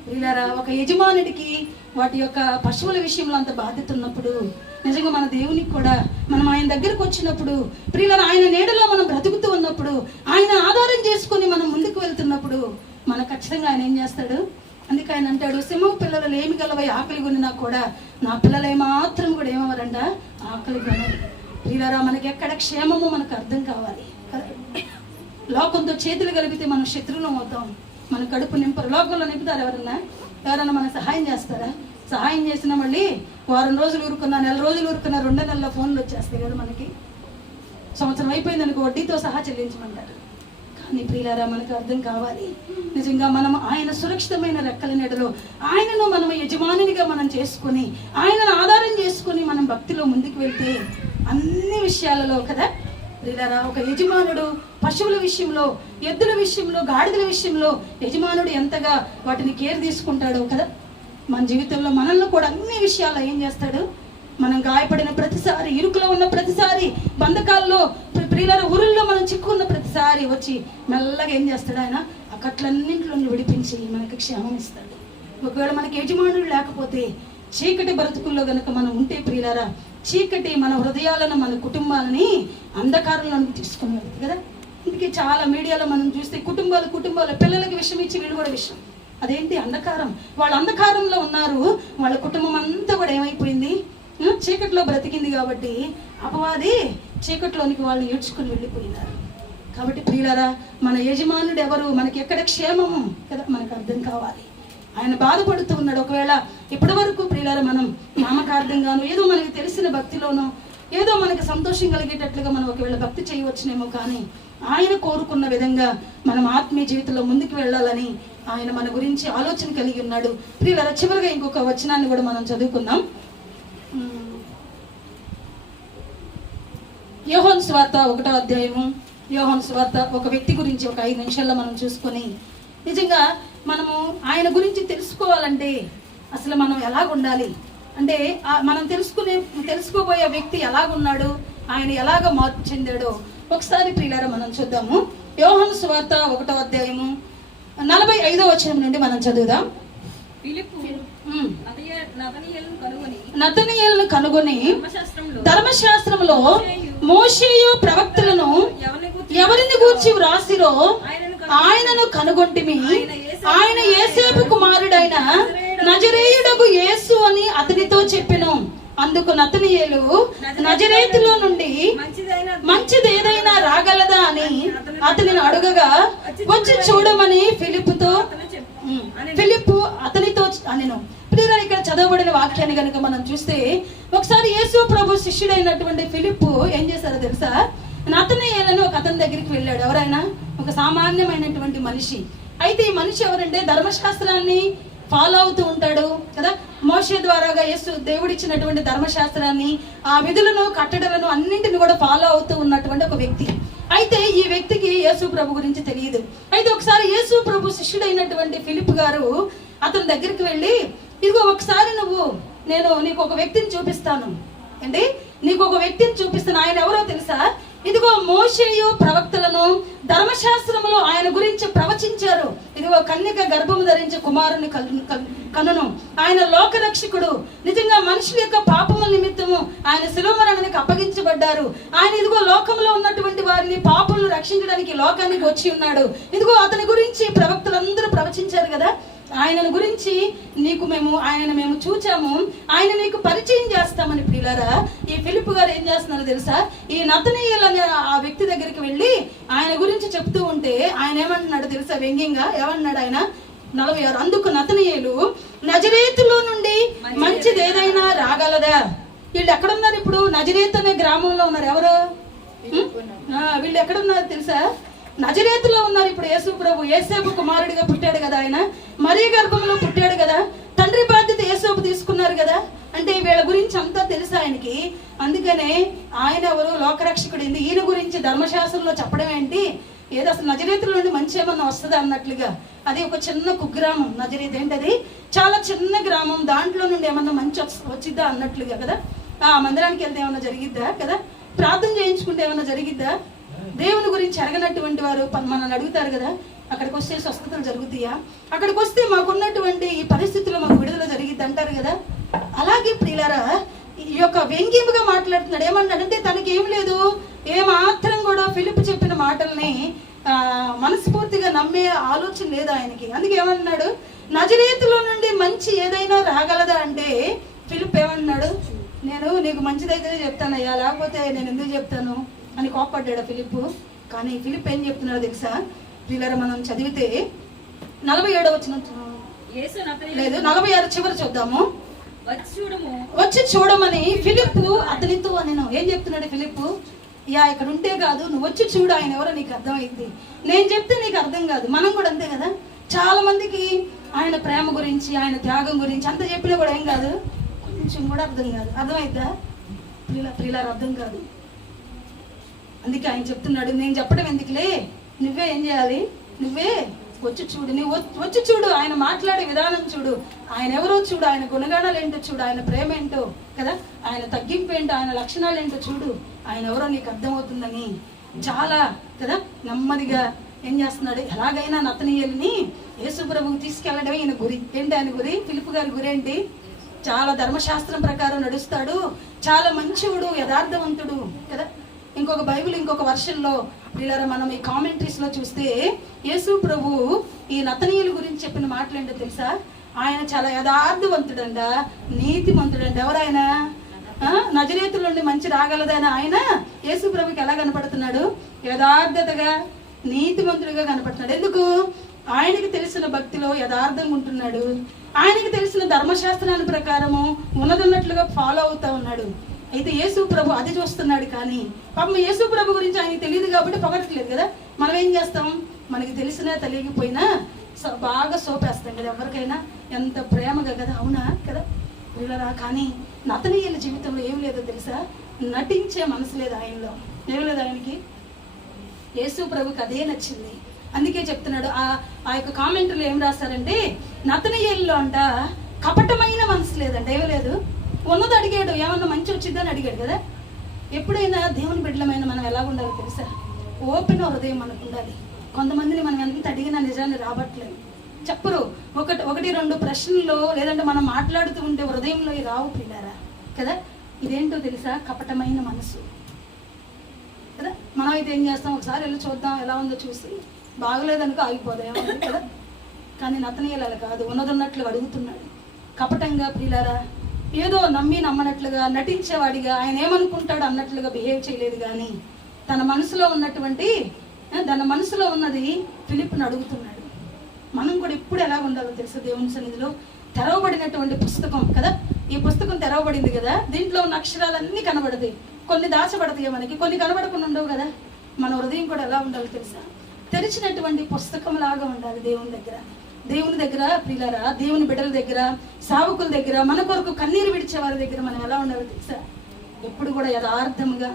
వీళ్ళారా ఒక యజమానుడికి వాటి యొక్క పశువుల విషయంలో అంత బాధ్యత ఉన్నప్పుడు నిజంగా మన దేవునికి కూడా మనం ఆయన దగ్గరకు వచ్చినప్పుడు, ప్రియులారా ఆయన నీడలో మనం బ్రతుకుతూ ఉన్నప్పుడు, ఆయన ఆధారం చేసుకొని మనం ముందుకు వెళ్తున్నప్పుడు మనకు ఖచ్చితంగా ఆయన ఏం చేస్తాడు? అందుకే ఆయన అంటాడు, సింహం పిల్లలు ఏమి గలవై ఆకలి కొనినా కూడా నా పిల్లలు ఏమాత్రం కూడా ఏమవరంట ఆకలి కొనరు. ప్రియులారా మనకి ఎక్కడ క్షేమమో మనకు అర్థం కావాలి కదా. లోకంతో చేతులు కలిపితే మనం శత్రువులం అవుతాం, మన కడుపు నింపరు. లోకంలో నింపుతారు ఎవరన్నా మనకు సహాయం చేస్తారా? సహాయం చేసినా మళ్ళీ వారం రోజులు ఊరుకున్నా, నెల రోజులు ఊరుకున్నా, 2 నెలల ఫోన్లు వచ్చేస్తాయి కదా మనకి. సంవత్సరం అయిపోయింది అనుకో వడ్డీతో సహా చెల్లించమంటారు. అని ప్రియులారా మనకు అర్థం కావాలి. నిజంగా మనం ఆయన సురక్షితమైన రెక్కల నీడలో ఆయనను మనం యజమానునిగా మనం చేసుకొని ఆయనను ఆధారం చేసుకొని మనం భక్తిలో ముందుకు వెళ్తే అన్ని విషయాలలో కదా ప్రియులారా, ఒక యజమానుడు పశువుల విషయంలో, ఎద్దుల విషయంలో, గాడిదల విషయంలో యజమానుడు ఎంతగా వాటిని కేర్ తీసుకుంటాడో కదా, మన జీవితంలో మనల్ని కూడా అన్ని విషయాల్లో ఏం చేస్తాడు, మనం గాయపడిన ప్రతిసారి, ఇరుకులో ఉన్న ప్రతిసారి, బంధకాల్లో ప్రియులారా ఉరుల్లో మనం చిక్కున్న ప్రతిసారి వచ్చి మెల్లగా ఏం చేస్తాడు, ఆయన ఆ కట్లన్నింటిలో విడిపించి మనకి క్షేమం ఇస్తాడు. ఒకవేళ మనకి యజమానుడు లేకపోతే చీకటి బ్రతుకుల్లో గనక మనం ఉంటే ప్రియులారా, చీకటి మన హృదయాలను, మన కుటుంబాలని అంధకారంలోనికి తీసుకుని వెళ్తుంది కదా. ఇందుకే చాలా మీడియాలో మనం చూస్తే కుటుంబాలు పిల్లలకి విషం ఇచ్చి వీళ్ళు కూడా విషం. అదేంటి? అంధకారం. వాళ్ళ అంధకారంలో ఉన్నారు, వాళ్ళ కుటుంబం అంతా కూడా ఏమైపోయింది, చీకట్లో బ్రతికింది కాబట్టి అపవాది చీకట్లోనికి వాళ్ళు ఏడ్చుకుని వెళ్ళిపోయినారు. కాబట్టి ప్రియులారా, మన యజమానుడు ఎవరు, మనకి ఎక్కడ క్షేమము కదా మనకు అర్థం కావాలి. ఆయన బాధపడుతూ ఉన్నాడు. ఒకవేళ ఇప్పటి వరకు ప్రియులారా మనం నామకార్థంగాను ఏదో మనకి తెలిసిన భక్తిలోనో ఏదో మనకి సంతోషం కలిగేటట్లుగా మనం ఒకవేళ భక్తి చేయవచ్చునేమో, కానీ ఆయన కోరుకున్న విధంగా మనం ఆత్మీయ జీవితంలో ముందుకు వెళ్ళాలని ఆయన మన గురించి ఆలోచన కలిగి ఉన్నాడు. ప్రియులారా, చివరిగా ఇంకొక వచనాన్ని కూడా మనం చదువుకుందాం. యోహాను సువార్త 1వ అధ్యాయము. యోహాను సువార్త ఒక వ్యక్తి గురించి ఒక 5 నిమిషాల్లో మనం చూసుకొని, నిజంగా మనము ఆయన గురించి తెలుసుకోవాలంటే అసలు మనం ఎలాగుండాలి అంటే మనం తెలుసుకోబోయే వ్యక్తి ఎలాగున్నాడు, ఆయన ఎలాగ మార్పు చెందాడో ఒకసారి ప్రియులారా మనం చూద్దాము. యోహాను సువార్త 1వ అధ్యాయము 45వ వచనం నుండి మనం చదువుదాం. నతనీయేలును కనుగొని ధర్మశాస్త్రంలో మోషేయు ప్రవక్తలను ఎవరిని గూర్చి వ్రాసిరో ఆయనను కనుగొంటిమి. ఆయన యేసేపు కుమారుడైన నజరేయుడగు యేసు అని అతనితో చెప్పెను. అందుకు నతనీయేలు, నజరేతులో నుండి మంచిదేదైనా రాగలదా అని అతనిని అడుగగా, వచ్చి చూడమని ఫిలిప్పు అతనితో అనెను. ప్రియులారా, ఇక్కడ చదవబడిన వాక్యాన్ని కనుక మనం చూస్తే, ఒకసారి యేసు ప్రభు శిష్యుడైనటువంటి ఫిలిప్పు ఏం చేశారో తెలుసా, నతనీయేలును ఒక అతని దగ్గరికి వెళ్ళాడు. ఎవరైనా ఒక సామాన్యమైనటువంటి మనిషి. అయితే ఈ మనిషి ఎవరంటే ధర్మశాస్త్రాన్ని ఫాలో అవుతూ ఉంటాడు కదా. మోషే ద్వారాగా యేసు దేవుడిచ్చినటువంటి ధర్మశాస్త్రాన్ని, ఆ విధులను, కట్టడలను అన్నింటిని కూడా ఫాలో అవుతూ ఉన్నటువంటి ఒక వ్యక్తి. అయితే ఈ వ్యక్తికి యేసు ప్రభు గురించి తెలియదు. అయితే ఒకసారి యేసు ప్రభు శిష్యుడైనటువంటి ఫిలిప్ గారు అతని దగ్గరికి వెళ్ళి, ఇదిగో ఒకసారి నేను నీకు ఒక వ్యక్తిని చూపిస్తాను అంటే నీకు ఒక వ్యక్తిని చూపిస్తాను. ఆయన ఎవరో తెలుసా? ఇదిగో మోషేయు ప్రవక్తలను ధర్మశాస్త్రములో ఆయన గురించి ప్రవచించారు. ఇదిగో కన్యక గర్భము ధరించి కుమారుని కనును. ఆయన లోకరక్షకుడు. నిజంగా మనుషుల యొక్క పాపముల నిమిత్తము ఆయన శిలువ మరణానికి అప్పగించబడ్డారు. ఆయన ఇదిగో లోకంలో ఉన్నటువంటి వారిని పాపులను రక్షించడానికి లోకానికి వచ్చి ఉన్నాడు. ఇదిగో అతని గురించి ప్రవక్తలందరూ ప్రవచించారు కదా. ఆయనను గురించి ఆయనను మేము చూచాము, ఆయన నీకు పరిచయం చేస్తామని ప్రియులారా ఈ ఫిలిప్ గారు ఏం చేస్తున్నారో తెలుసా? ఈ నతనీయేలు అనే ఆ వ్యక్తి దగ్గరికి వెళ్ళి ఆయన గురించి చెప్తూ ఉంటే ఆయన ఏమంటున్నాడు తెలుసా? వ్యంగ్యంగా ఏమన్నాడు ఆయన? 46. అందుకు నతనీయేలు, నజరేతులో నుండి మంచిది ఏదైనా రాగలదా? వీళ్ళు ఎక్కడున్నారు ఇప్పుడు? నజరేతు అనే గ్రామంలో ఉన్నారు. ఎవరు వీళ్ళు? ఎక్కడున్నారు తెలుసా? నజరేతులో ఉన్నారు. ఇప్పుడు యేసు ప్రభు యేసేపు కుమారుడిగా పుట్టాడు కదా, ఆయన మరియ గర్భంలో పుట్టాడు కదా, తండ్రి బాధ్యత యేసేపు తీసుకున్నారు కదా. అంటే వీళ్ళ గురించి అంతా తెలుసు ఆయనకి. అందుకనే ఆయన ఎవరు? లోకరక్షకుడు. ఈయన గురించి ధర్మశాస్త్రంలో చెప్పడం ఏంటి? ఏదో అసలు నజరేతుల నుండి మంచి ఏమన్నా వస్తుంది అన్నట్లుగా. అది ఒక చిన్న కుగ్రామం నజరేత్. ఏంటది? చాలా చిన్న గ్రామం. దాంట్లో నుండి ఏమన్నా మంచి వచ్చిద్దా అన్నట్లుగా కదా. ఆ మందిరానికి వెళ్తే ఏమన్నా జరిగిద్దా కదా? ప్రార్థన చేయించుకుంటే ఏమన్నా జరిగిద్దా? దేవుని గురించి అడగనటువంటి వారు మనల్ని అడుగుతారు కదా, అక్కడికి వస్తే స్వస్థతలు జరుగుతాయా? అక్కడికి వస్తే మాకున్నటువంటి ఈ పరిస్థితుల్లో మాకు విడుదల జరిగిద్ది అంటారు కదా. అలాగే ప్రియులారా ఈ యొక్క వ్యంగ్యముగా మాట్లాడుతున్నాడు. ఏమన్నాడంటే తనకి ఏం లేదు, ఏమాత్రం కూడా ఫిలిప్ చెప్పిన మాటల్ని మనస్ఫూర్తిగా నమ్మే ఆలోచన లేదు ఆయనకి. అందుకే ఏమన్నాడు? నజరేతులో నుండి మంచి ఏదైనా రాగలదా అంటే ఫిలిప్ ఏమన్నాడు? నేను నీకు మంచిదైతేనే చెప్తానయ్యా, లేకపోతే నేను ఎందుకు చెప్తాను అని కోప్పడ్డాడు ఫిలిప్. కానీ ఫిలిప్ ఏం చెప్తున్నాడో తెలుసా? వీళ్ళ మనం చదివితే 47వ వచనం లేదు 46 చివరి చూద్దాము. వచ్చి చూడమని ఫిలిప్ అతనితో నేను ఏం చెప్తున్నాడు? ఫిలిప్ యా ఇక్కడ ఉంటే కాదు, నువ్వు వచ్చి చూడు ఆయన ఎవరో నీకు అర్థమైంది. నేను చెప్తే నీకు అర్థం కాదు. మనం కూడా అంతే కదా, చాలా మందికి ఆయన ప్రేమ గురించి ఆయన త్యాగం గురించి అంత చెప్పినా కూడా ఏం కాదు, కొంచెం కూడా అర్థం కాదు. అర్థమైద్దా ప్రియులారా? అర్థం కాదు. అందుకే ఆయన చెప్తున్నాడు, నేను చెప్పడం ఎందుకులే, నువ్వే ఏం చేయాలి, నువ్వే వచ్చి చూడు. నువ్వు వచ్చి చూడు, ఆయన మాట్లాడే విధానం చూడు, ఆయన ఎవరో చూడు, ఆయన గుణగాణాలు ఏంటో చూడు, ఆయన ప్రేమ ఏంటో కదా, ఆయన తగ్గింపు ఏంటో, ఆయన లక్షణాలు ఏంటో చూడు, ఆయన ఎవరో నీకు అర్థమవుతుందని చాలా కదా నెమ్మదిగా ఏం చేస్తున్నాడు, ఎలాగైనా నతనీయుల్ని యేసు ప్రభువుకు తీసుకెళ్ళడమే ఈయన గురి. ఏంటి ఆయన గురి? ఫిలిప్పు గారి గురి ఏంటి? చాలా ధర్మశాస్త్రం ప్రకారం నడుస్తాడు, చాలా మంచివాడు, యథార్థవంతుడు కదా. ఇంకొక బైబిల్ ఇంకొక వర్షన్లో ప్రియులారా మనం ఈ కామెంట్రీస్లో చూస్తే యేసు ప్రభు ఈ నతనీయుల గురించి చెప్పిన మాటలు ఏంటో తెలుసా? ఆయన చాలా యథార్థవంతుడంట, నీతిమంతుడంట. ఎవరాయన? నజరేతుల నుండి మంచి రాగలదని ఆయన యేసు ప్రభుకి ఎలా కనపడుతున్నాడు? యథార్థతగా, నీతిమంతుడిగా కనపడుతున్నాడు. ఎందుకు? ఆయనకి తెలిసిన భక్తిలో యథార్థంగా ఉంటున్నాడు, ఆయనకి తెలిసిన ధర్మశాస్త్రాన్ని ప్రకారము ఉన్నదన్నట్లుగా ఫాలో అవుతా ఉన్నాడు. అయితే యేసు ప్రభు అది చూస్తున్నాడు. కానీ పాపం యేసు ప్రభు గురించి ఆయనకి తెలియదు కాబట్టి పొగట్లేదు కదా. మనం ఏం చేస్తాం? మనకి తెలిసినా తెలియకపోయినా బాగా సోపేస్తాం కదా ఎవరికైనా, ఎంత ప్రేమగా కదా, అవునా కదా వీళ్ళరా. కానీ నతనీయుల జీవితంలో ఏం లేదో తెలుసా? నటించే మనసు లేదు ఆయనలో. ఏం లేదు ఆయనకి. యేసు ప్రభుకి అదే నచ్చింది. అందుకే చెప్తున్నాడు, ఆ యొక్క కామెంటరీలో ఏం రాస్తారంటే, నతనీయుల్లో అంట కపటమైన మనసు లేదంట. ఏం లేదు, ఉన్నది అడిగాడు, ఏమన్నా మంచి వచ్చిద్దని అడిగాడు కదా. ఎప్పుడైనా దేవుని బిడ్డలమైన మనం ఎలా ఉండాలో తెలుసా? ఓపెన్ హృదయం మనకు ఉండాలి. కొంతమందిని మనం ఎంత అడిగినా నిజాన్ని రాబట్టలేము, చెప్పరు. ఒకటి రెండు ప్రశ్నలు లేదంటే మనం మాట్లాడుతూ ఉంటే హృదయంలో రావు పిల్లారా కదా. ఇదేంటో తెలుసా? కపటమైన మనసు కదా. మనం అయితే ఏం చేస్తాం, ఒకసారి వెళ్ళి చూద్దాం ఎలా ఉందో, చూసి బాగలేదనుకో ఆగిపోదాం కదా. కానీ నతనీయులు అలా కాదు, ఉన్నదన్నట్లు అడుగుతున్నాడు కపటంగా. ప్రియులారా, ఏదో నమ్మి నమ్మనట్లుగా నటించేవాడిగా ఆయన ఏమనుకుంటాడు అన్నట్లుగా బిహేవ్ చేయలేదు. కానీ తన మనసులో ఉన్నది ఫిలిప్పుని అడుగుతున్నాడు. మనం కూడా ఇప్పుడు ఎలా ఉండాలో తెలుసు? దేవుని సన్నిధిలో తెరవబడినటువంటి పుస్తకం కదా. ఈ పుస్తకం తెరవబడింది కదా, దీంట్లో ఉన్న అక్షరాలన్నీ కనబడతాయి, కొన్ని దాచబడతాయి మనకి, కొన్ని కనబడకుండా ఉండవు కదా. మన హృదయం కూడా ఎలా ఉండాలో తెలుసా? తెరిచినటువంటి పుస్తకం లాగా ఉండాలి దేవుని దగ్గర ప్రియులారా. దేవుని బిడ్డల దగ్గర, సావుకుల దగ్గర, మన కొరకు కన్నీరు విడిచే వారి దగ్గర మనం ఎలా ఉండాలో తెలుసా? ఎప్పుడు కూడా యథార్థంగా,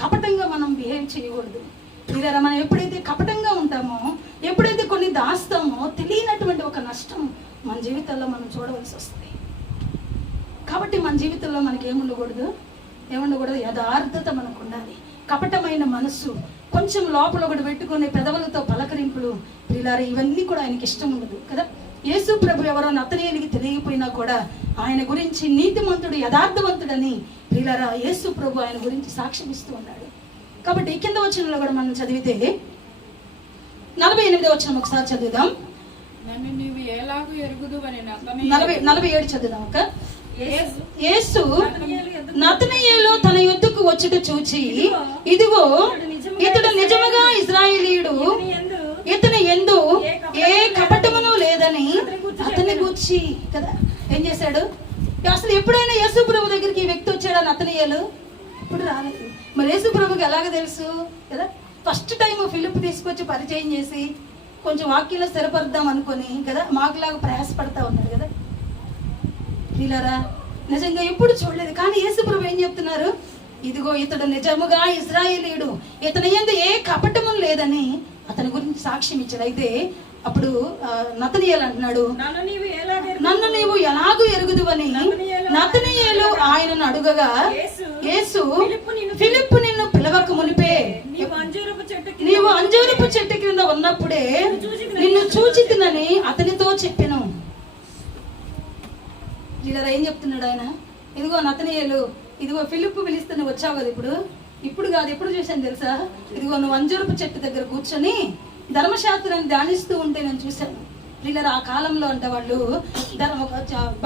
కపటంగా మనం బిహేవ్ చేయకూడదు ప్రియులారా. మనం ఎప్పుడైతే కపటంగా ఉంటామో, ఎప్పుడైతే కొన్ని దాస్తామో, తెలియనటువంటి ఒక నష్టం మన జీవితంలో మనం చూడవలసి వస్తుంది. కాబట్టి మన జీవితంలో మనకి ఏముండకూడదు, యథార్థత మనకు ఉండాలి. కపటమైన మనస్సు, కొంచెం లోపల ఒకటి పెట్టుకునే పెదవులతో పలకరింపులు ప్రియులారా, ఇవన్నీ కూడా ఆయనకి ఇష్టం ఉండదు కదా. యేసు ప్రభు ఎవరో నతనీయునికి తెలియకపోయినా కూడా ఆయన గురించి నీతిమంతుడు, యథార్థవంతుడని ప్రియులారా యేసు ప్రభు ఆయన గురించి సాక్ష్యం ఇస్తూ ఉన్నాడు. కాబట్టి కింద వచనంలో కూడా మనం చదివితే 48వ వచనం ఒకసారి చదువుదాం. 47 చదువుదాం. ఒక యేసు నతనయేలు తన యొద్దకు వచ్చుట చూచి, ఇదిగో ఇతడు నిజముగా ఇశ్రాయేలీయుడు, ఇతని యందు ఏ కపటమును లేదని అతని గూర్చి కదా. ఏం చేశాడు? అసలు ఎప్పుడైనా యేసు ప్రభు దగ్గరికి ఈ వ్యక్తి వచ్చాడా నతనయేలు? ఇప్పుడు రాలేదు. మరి యేసు ప్రభుకి ఎలాగ తెలుసు కదా? ఫస్ట్ టైం ఫిలిప్ తీసుకొచ్చి పరిచయం చేసి కొంచెం వాక్యంలో స్థిరపడదాం అనుకొని కదా మాకులాగా ప్రయాసపడతా ఉన్నాడు కదా. వీళ్ళరా నిజంగా ఎప్పుడు చూడలేదు. కానీ యేసు ప్రభు ఏం చెప్తున్నారు? ఇదిగో ఇతడు నిజముగా ఇశ్రాయేలీయుడు, ఇతని యందు ఏ కపటము లేదని అతని గురించి సాక్ష్యం ఇచ్చాడు. అయితే అప్పుడు నతనయేలు అంటున్నాడు, నన్ను నీవు ఎలాగూ ఎరుగుదువని నతనయేలు ఆయనను అడుగగా, యేసు ఫిలిప్పు నిన్ను పిలవక మునిపే నీవు అంజూరపు చెట్టు క్రింద ఉన్నప్పుడే నిన్ను చూచితినని అతనితో చెప్పెను. ఇలా ఏం చెప్తున్నాడు ఆయన? ఇదిగో నతనయేలు, ఇదిగో ఫిలిప్పు పిలిస్తే నువ్వు వచ్చావు కదా, ఇప్పుడు కాదు, ఎప్పుడు చూశాను తెలుసా? ఇదిగో నువ్వు అంజూరపు చెట్టు దగ్గర కూర్చొని ధర్మశాస్త్రాన్ని ధ్యానిస్తూ ఉంటే నేను చూశాను. వీళ్ళ ఆ కాలంలో అంటే వాళ్ళు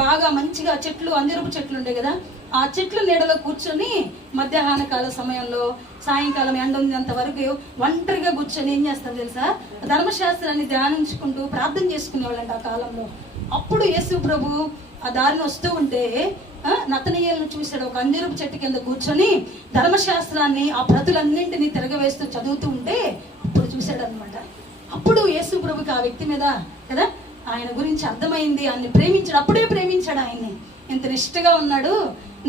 బాగా మంచిగా చెట్లు, అంజూరపు చెట్లు ఉండే కదా, ఆ చెట్ల నీడలో కూర్చొని మధ్యాహ్న కాల సమయంలో, సాయంకాలం ఎండ ఉన్నంత వరకు ఒంటరిగా కూర్చొని ఏం చేస్తారు తెలుసా? ధర్మశాస్త్రాన్ని ధ్యానించుకుంటూ ప్రార్థన చేసుకునేవాళ్ళంట ఆ కాలంలో. అప్పుడు యేసు ప్రభు ఆ దారిని వస్తూ ఉంటే నతనీయేలును చూశాడు. ఒక అంజూరపు చెట్టు కింద కూర్చొని ధర్మశాస్త్రాన్ని ఆ ప్రతులన్నింటినీ తిరగవేస్తూ చదువుతూ ఉంటే అప్పుడు చూశాడు అనమాట. అప్పుడు యేసు ప్రభుకి ఆ వ్యక్తి మీద కదా ఆయన గురించి అర్థమైంది, ఆయన్ని ప్రేమించాడు. అప్పుడే ప్రేమించాడు ఆయన్ని. ఎంత నిష్ఠగా ఉన్నాడు,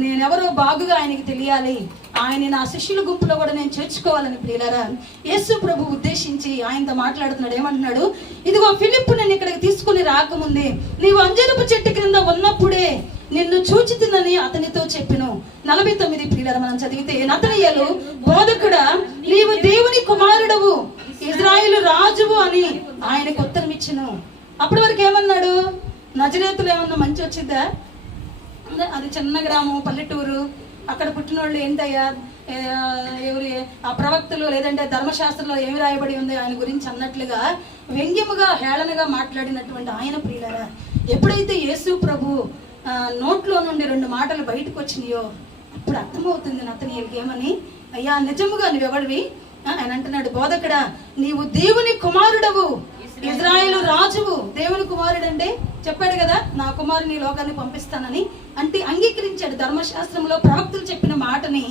నేనెవరో బాగుగా ఆయనకి తెలియాలి, ఆయన నా శిష్యుల గుంపులో కూడా నేను చేర్చుకోవాలని ప్రియులారా యేసు ప్రభు ఉద్దేశించి ఆయనతో మాట్లాడుతున్నాడు. ఏమంటున్నాడు, ఇదిగో ఫిలిప్పు నేను ఇక్కడికి తీసుకుని రాకముందే నీవు అంజరపు చెట్టు క్రింద ఉన్నప్పుడే నిన్ను చూచితినని అతనితో చెప్పెను. 49 ప్రియులారా మనం చదివితే, నతనయేలు బోధకుడా నీవు దేవుని కుమారుడవు, ఇజ్రాయేలు రాజువు అని ఆయనకు ఉత్తరం ఇచ్చెను. అప్పటి వరకు ఏమన్నాడు, నజరేతులు ఏమన్నా మంచి వచ్చిద్దా, అది చిన్న గ్రామం పల్లెటూరు, అక్కడ పుట్టినోళ్ళు ఏంటయ్యా ఎవరి ఆ ప్రవక్తలు లేదంటే ధర్మశాస్త్రంలో ఏమి రాయబడి ఉంది ఆయన గురించి అన్నట్లుగా వ్యంగ్యముగా హేళనగా మాట్లాడినటువంటి ఆయన ప్రియులారా ఎప్పుడైతే యేసు ప్రభు నోట్లో నుండి 2 మాటలు బయటకు వచ్చినాయో అప్పుడు అర్థమవుతుంది నతనీయేలుకి ఏమని, అయ్యా నిజముగా నువ్వెవడివి ఆయన అంటున్నాడు, బోధకుడా నీవు దేవుని కుమారుడవు, ఇజ్రాయేలు రాజువు. దేవుని కుమారుడు అంటే చెప్పాడు కదా, నా కుమారుని లోకాన్ని పంపిస్తానని అంటే అంగీకరించాడు. ధర్మశాస్త్రంలో ప్రవక్తలు చెప్పిన మాటని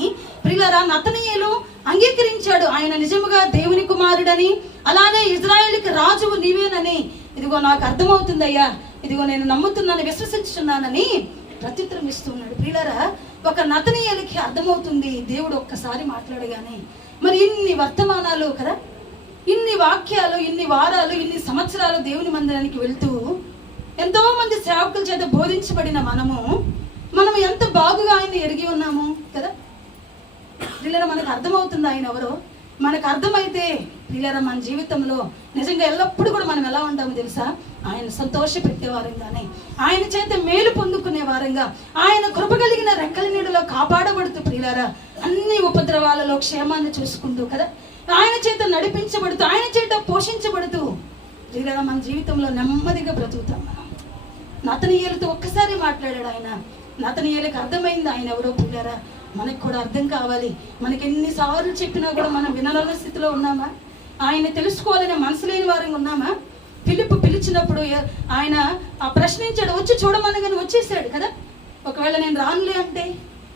ప్రియులారా నతనయేలు అంగీకరించాడు. ఆయన నిజముగా దేవుని కుమారుడని, అలానే ఇజ్రాయేలుకి రాజువు నీవేనని, ఇదిగో నాకు అర్థమవుతుందయ్యా, ఇదిగో నేను నమ్ముతున్నాను, విశ్వసించున్నానని ప్రత్యుత్తరం ఇస్తూ ఉన్నాడు. ప్రియులారా ఒక నతనయేలుకి అర్థమవుతుంది దేవుడు ఒక్కసారి మాట్లాడగానే. మరి ఇన్ని వర్తమానాలు కదా, ఇన్ని వాక్యాలు, ఇన్ని వారాలు, ఇన్ని సంవత్సరాలు దేవుని మందిరానికి వెళ్తూ ఎంతో మంది సేవకుల చేత బోధించబడిన మనం ఎంత బాగుగా ఆయన ఎరిగి ఉన్నాము కదా. పిల్లల మనకు అర్థమవుతుంది ఆయన ఎవరో. మనకు అర్థమైతే పిల్లల మన జీవితంలో నిజంగా ఎల్లప్పుడూ కూడా మనం ఎలా ఉంటామో తెలుసా, ఆయన సంతోష పెట్టేవారంగానే, ఆయన చేత మేలు పొందుకునే వారంగా, ఆయన కృప కలిగిన రెక్కల నీడలో కాపాడబడుతూ ప్రియులారా అన్ని ఉపద్రవాలలో క్షేమాన్ని చూసుకుంటూ కదా ఆయన చేత నడిపించబడుతూ, ఆయన చేత పోషించబడుతూ ప్రియులారా మన జీవితంలో నెమ్మదిగా బ్రతుకుతాం మనం. నతనీయేలుతో ఒక్కసారి మాట్లాడాడు ఆయన. నతనీయేలుకి అర్థమైంది ఆయన ఎవరో ప్రియులారా. మనకు కూడా అర్థం కావాలి. మనకి ఎన్నిసార్లు చెప్పినా కూడా మనం వినలేని స్థితిలో ఉన్నామా, ఆయన తెలుసుకోవాలనే మనసు లేని వారంగా ఉన్నామా. ఫిలిప్పు పిలిచినప్పుడు ఆయన ఆ ప్రశ్నించాడు, వచ్చి చూడమనగానే వచ్చేసాడు కదా. ఒకవేళ నేను రానులే అంటే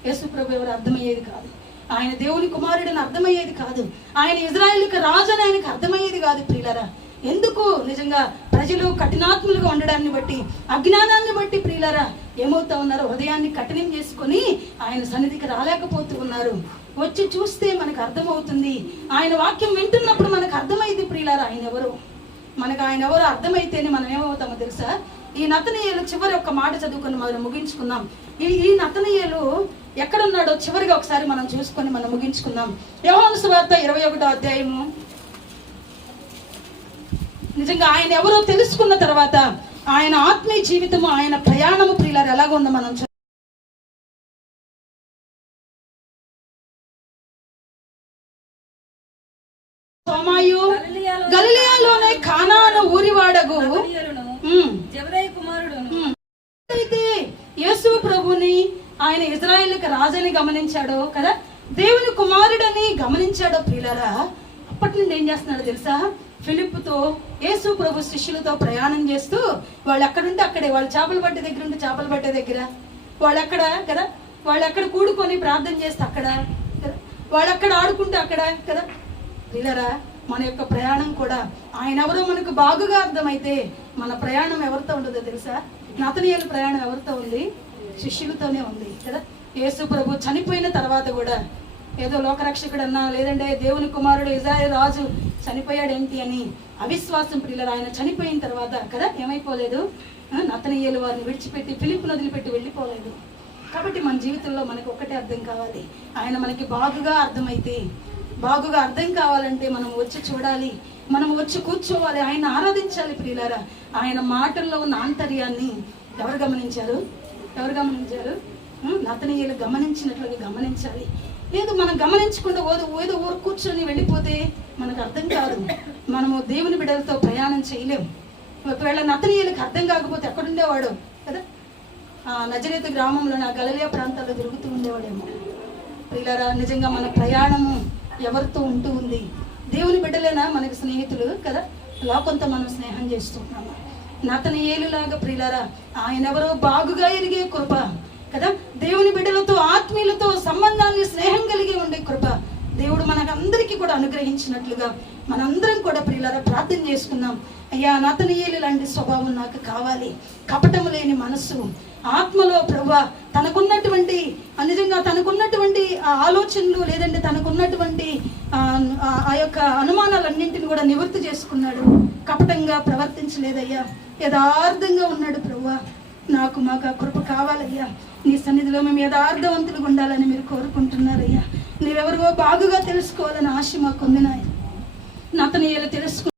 యేసు ప్రభు ఎవరు అర్థమయ్యేది కాదు, ఆయన దేవుని కుమారుడని అర్థమయ్యేది కాదు, ఆయన ఇజ్రాయేలుకి రాజు అని ఆయనకు అర్థమయ్యేది కాదు ప్రియులారా. ఎందుకు నిజంగా ప్రజలు కఠినాత్ములుగా ఉండడాన్ని బట్టి, అజ్ఞానాన్ని బట్టి ప్రియులారా ఏమవుతా ఉన్నారు, హృదయాన్ని కఠినం చేసుకొని ఆయన సన్నిధికి రాలేకపోతూ ఉన్నారు. వచ్చి చూస్తే మనకు అర్థమవుతుంది. ఆయన వాక్యం వింటున్నప్పుడు మనకు అర్థమైంది ప్రియులారా ఆయన ఎవరు. మనకు ఆయన ఎవరు అర్థమైతేనే మనం ఏమవుతామో తెలుసా. ఈ నతనయేలు చివరి ఒక మాట చదువుకొని మనం ముగించుకుందాం. ఈ నతనయేలు ఎక్కడున్నాడో చివరిగా ఒకసారి మనం చూసుకొని మనం ముగించుకుందాం. యోహాను సువార్త 21వ అధ్యాయము. నిజంగా ఆయన ఎవరో తెలుసుకున్న తర్వాత ఆయన ఆత్మీయ జీవితము, ఆయన ప్రయాణము ప్రియులారు ఎలాగ ఉందో మనం సోమాయు గలిలయలోనే కానాను ఊరివాడగు అయితే యేసు ప్రభుని ఆయన ఇజ్రాయేలుకి రాజని గమనించాడో కదా, దేవుని కుమారుడని గమనించాడో ప్రియులారా, అప్పటి నుండి ఏం చేస్తున్నాడో తెలుసా, ఫిలిప్పుతో యేసు ప్రభు శిష్యులతో ప్రయాణం చేస్తూ వాళ్ళు ఎక్కడుంటే అక్కడే, వాళ్ళు చేపలు పట్టే దగ్గర ఉంటే చేపలు పట్టే దగ్గర, వాళ్ళు ఎక్కడ కదా, వాళ్ళు ఎక్కడ కూడుకొని ప్రార్థన చేస్తే అక్కడ కదా, వాళ్ళు ఎక్కడ ఆడుకుంటే అక్కడ కదా. ప్రియులారా మన యొక్క ప్రయాణం కూడా ఆయన ఎవరో మనకు బాగుగా అర్థమైతే మన ప్రయాణం ఎవరితో ఉండదో తెలుసా. నతనయేలు ప్రయాణం ఎవరితో ఉంది, శిష్యులతోనే ఉంది కదా. యేసు ప్రభు చనిపోయిన తర్వాత కూడా ఏదో లోకరక్షకుడు అన్నా లేదంటే దేవుని కుమారుడు ఇజ్రాయేలు రాజు చనిపోయాడేంటి అని అవిశ్వాసం ప్రియులారా ఆయన చనిపోయిన తర్వాత కదా ఏమైపోలేదు, నతనయేలు వారిని విడిచిపెట్టి ఫిలిప్పును వదిలిపెట్టి వెళ్ళిపోలేదు. కాబట్టి మన జీవితంలో మనకు ఒక్కటే అర్థం కావాలి, ఆయన మనకి బాగుగా అర్థమైతే, బాగుగా అర్థం కావాలంటే మనం వచ్చి చూడాలి, మనం వచ్చి కూర్చోవాలి, ఆయన ఆరాధించాలి ప్రియులారా. ఆయన మాటల్లో ఉన్న ఆంతర్యాన్ని ఎవరు గమనించారు, నతనయేలు గమనించినట్లుగా గమనించాలి. లేదు మనం గమనించకుండా ఏదో ఊరు కూర్చొని వెళ్ళిపోతే మనకు అర్థం కాదు, మనము దేవుని బిడ్డలతో ప్రయాణం చేయలేము. ఒకవేళ నతనయేలుకి అర్థం కాకపోతే ఎక్కడుండేవాడు కదా, నజరేతు గ్రామంలో నా గలిలయ ప్రాంతాల్లో తిరుగుతూ ఉండేవాడేమో. ప్రియులారా నిజంగా మన ప్రయాణము ఎవరితో ఉంటూ ఉంది, దేవుని బిడ్డలేనా మనకు స్నేహితులు కదా, లోకంతో మనం స్నేహం చేస్తున్నాము. నతనయేలులాగా ప్రియులారా ఆయన ఎవరో బాగుగా ఎరిగే కృప, కదా. దేవుని బిడ్డలతో ఆత్మీయులతో సంబంధాన్ని స్నేహం కలిగి ఉండే కృప దేవుడు మనకందరికీ కూడా అనుగ్రహించినట్లుగా మనందరం కూడా ప్రియులారా ప్రార్థన చేసుకుందాం. అయ్యా, నతనీయులు లాంటి స్వభావం నాకు కావాలి, కపటము లేని మనస్సు, ఆత్మలో ప్రభువా తనకున్నటువంటి నిజంగా తనకున్నటువంటి ఆలోచనలు లేదంటే తనకున్నటువంటి ఆ యొక్క అనుమానాలన్నింటిని కూడా నివృత్తి చేసుకున్నాడు. కపటంగా ప్రవర్తించలేదయ్యా, యథార్థంగా ఉన్నాడు. ప్రభువా మాకు ఆ కృప కావాలయ్యా. నీ సన్నిధిలో మేము యథార్థవంతులుగా ఉండాలని మీరు కోరుకుంటున్నారయ్యా. నీవెవరివో బాగుగా తెలుసుకోవాలని ఆశ మాకుంది నాయన. నతనీయులు తెలుసుకుని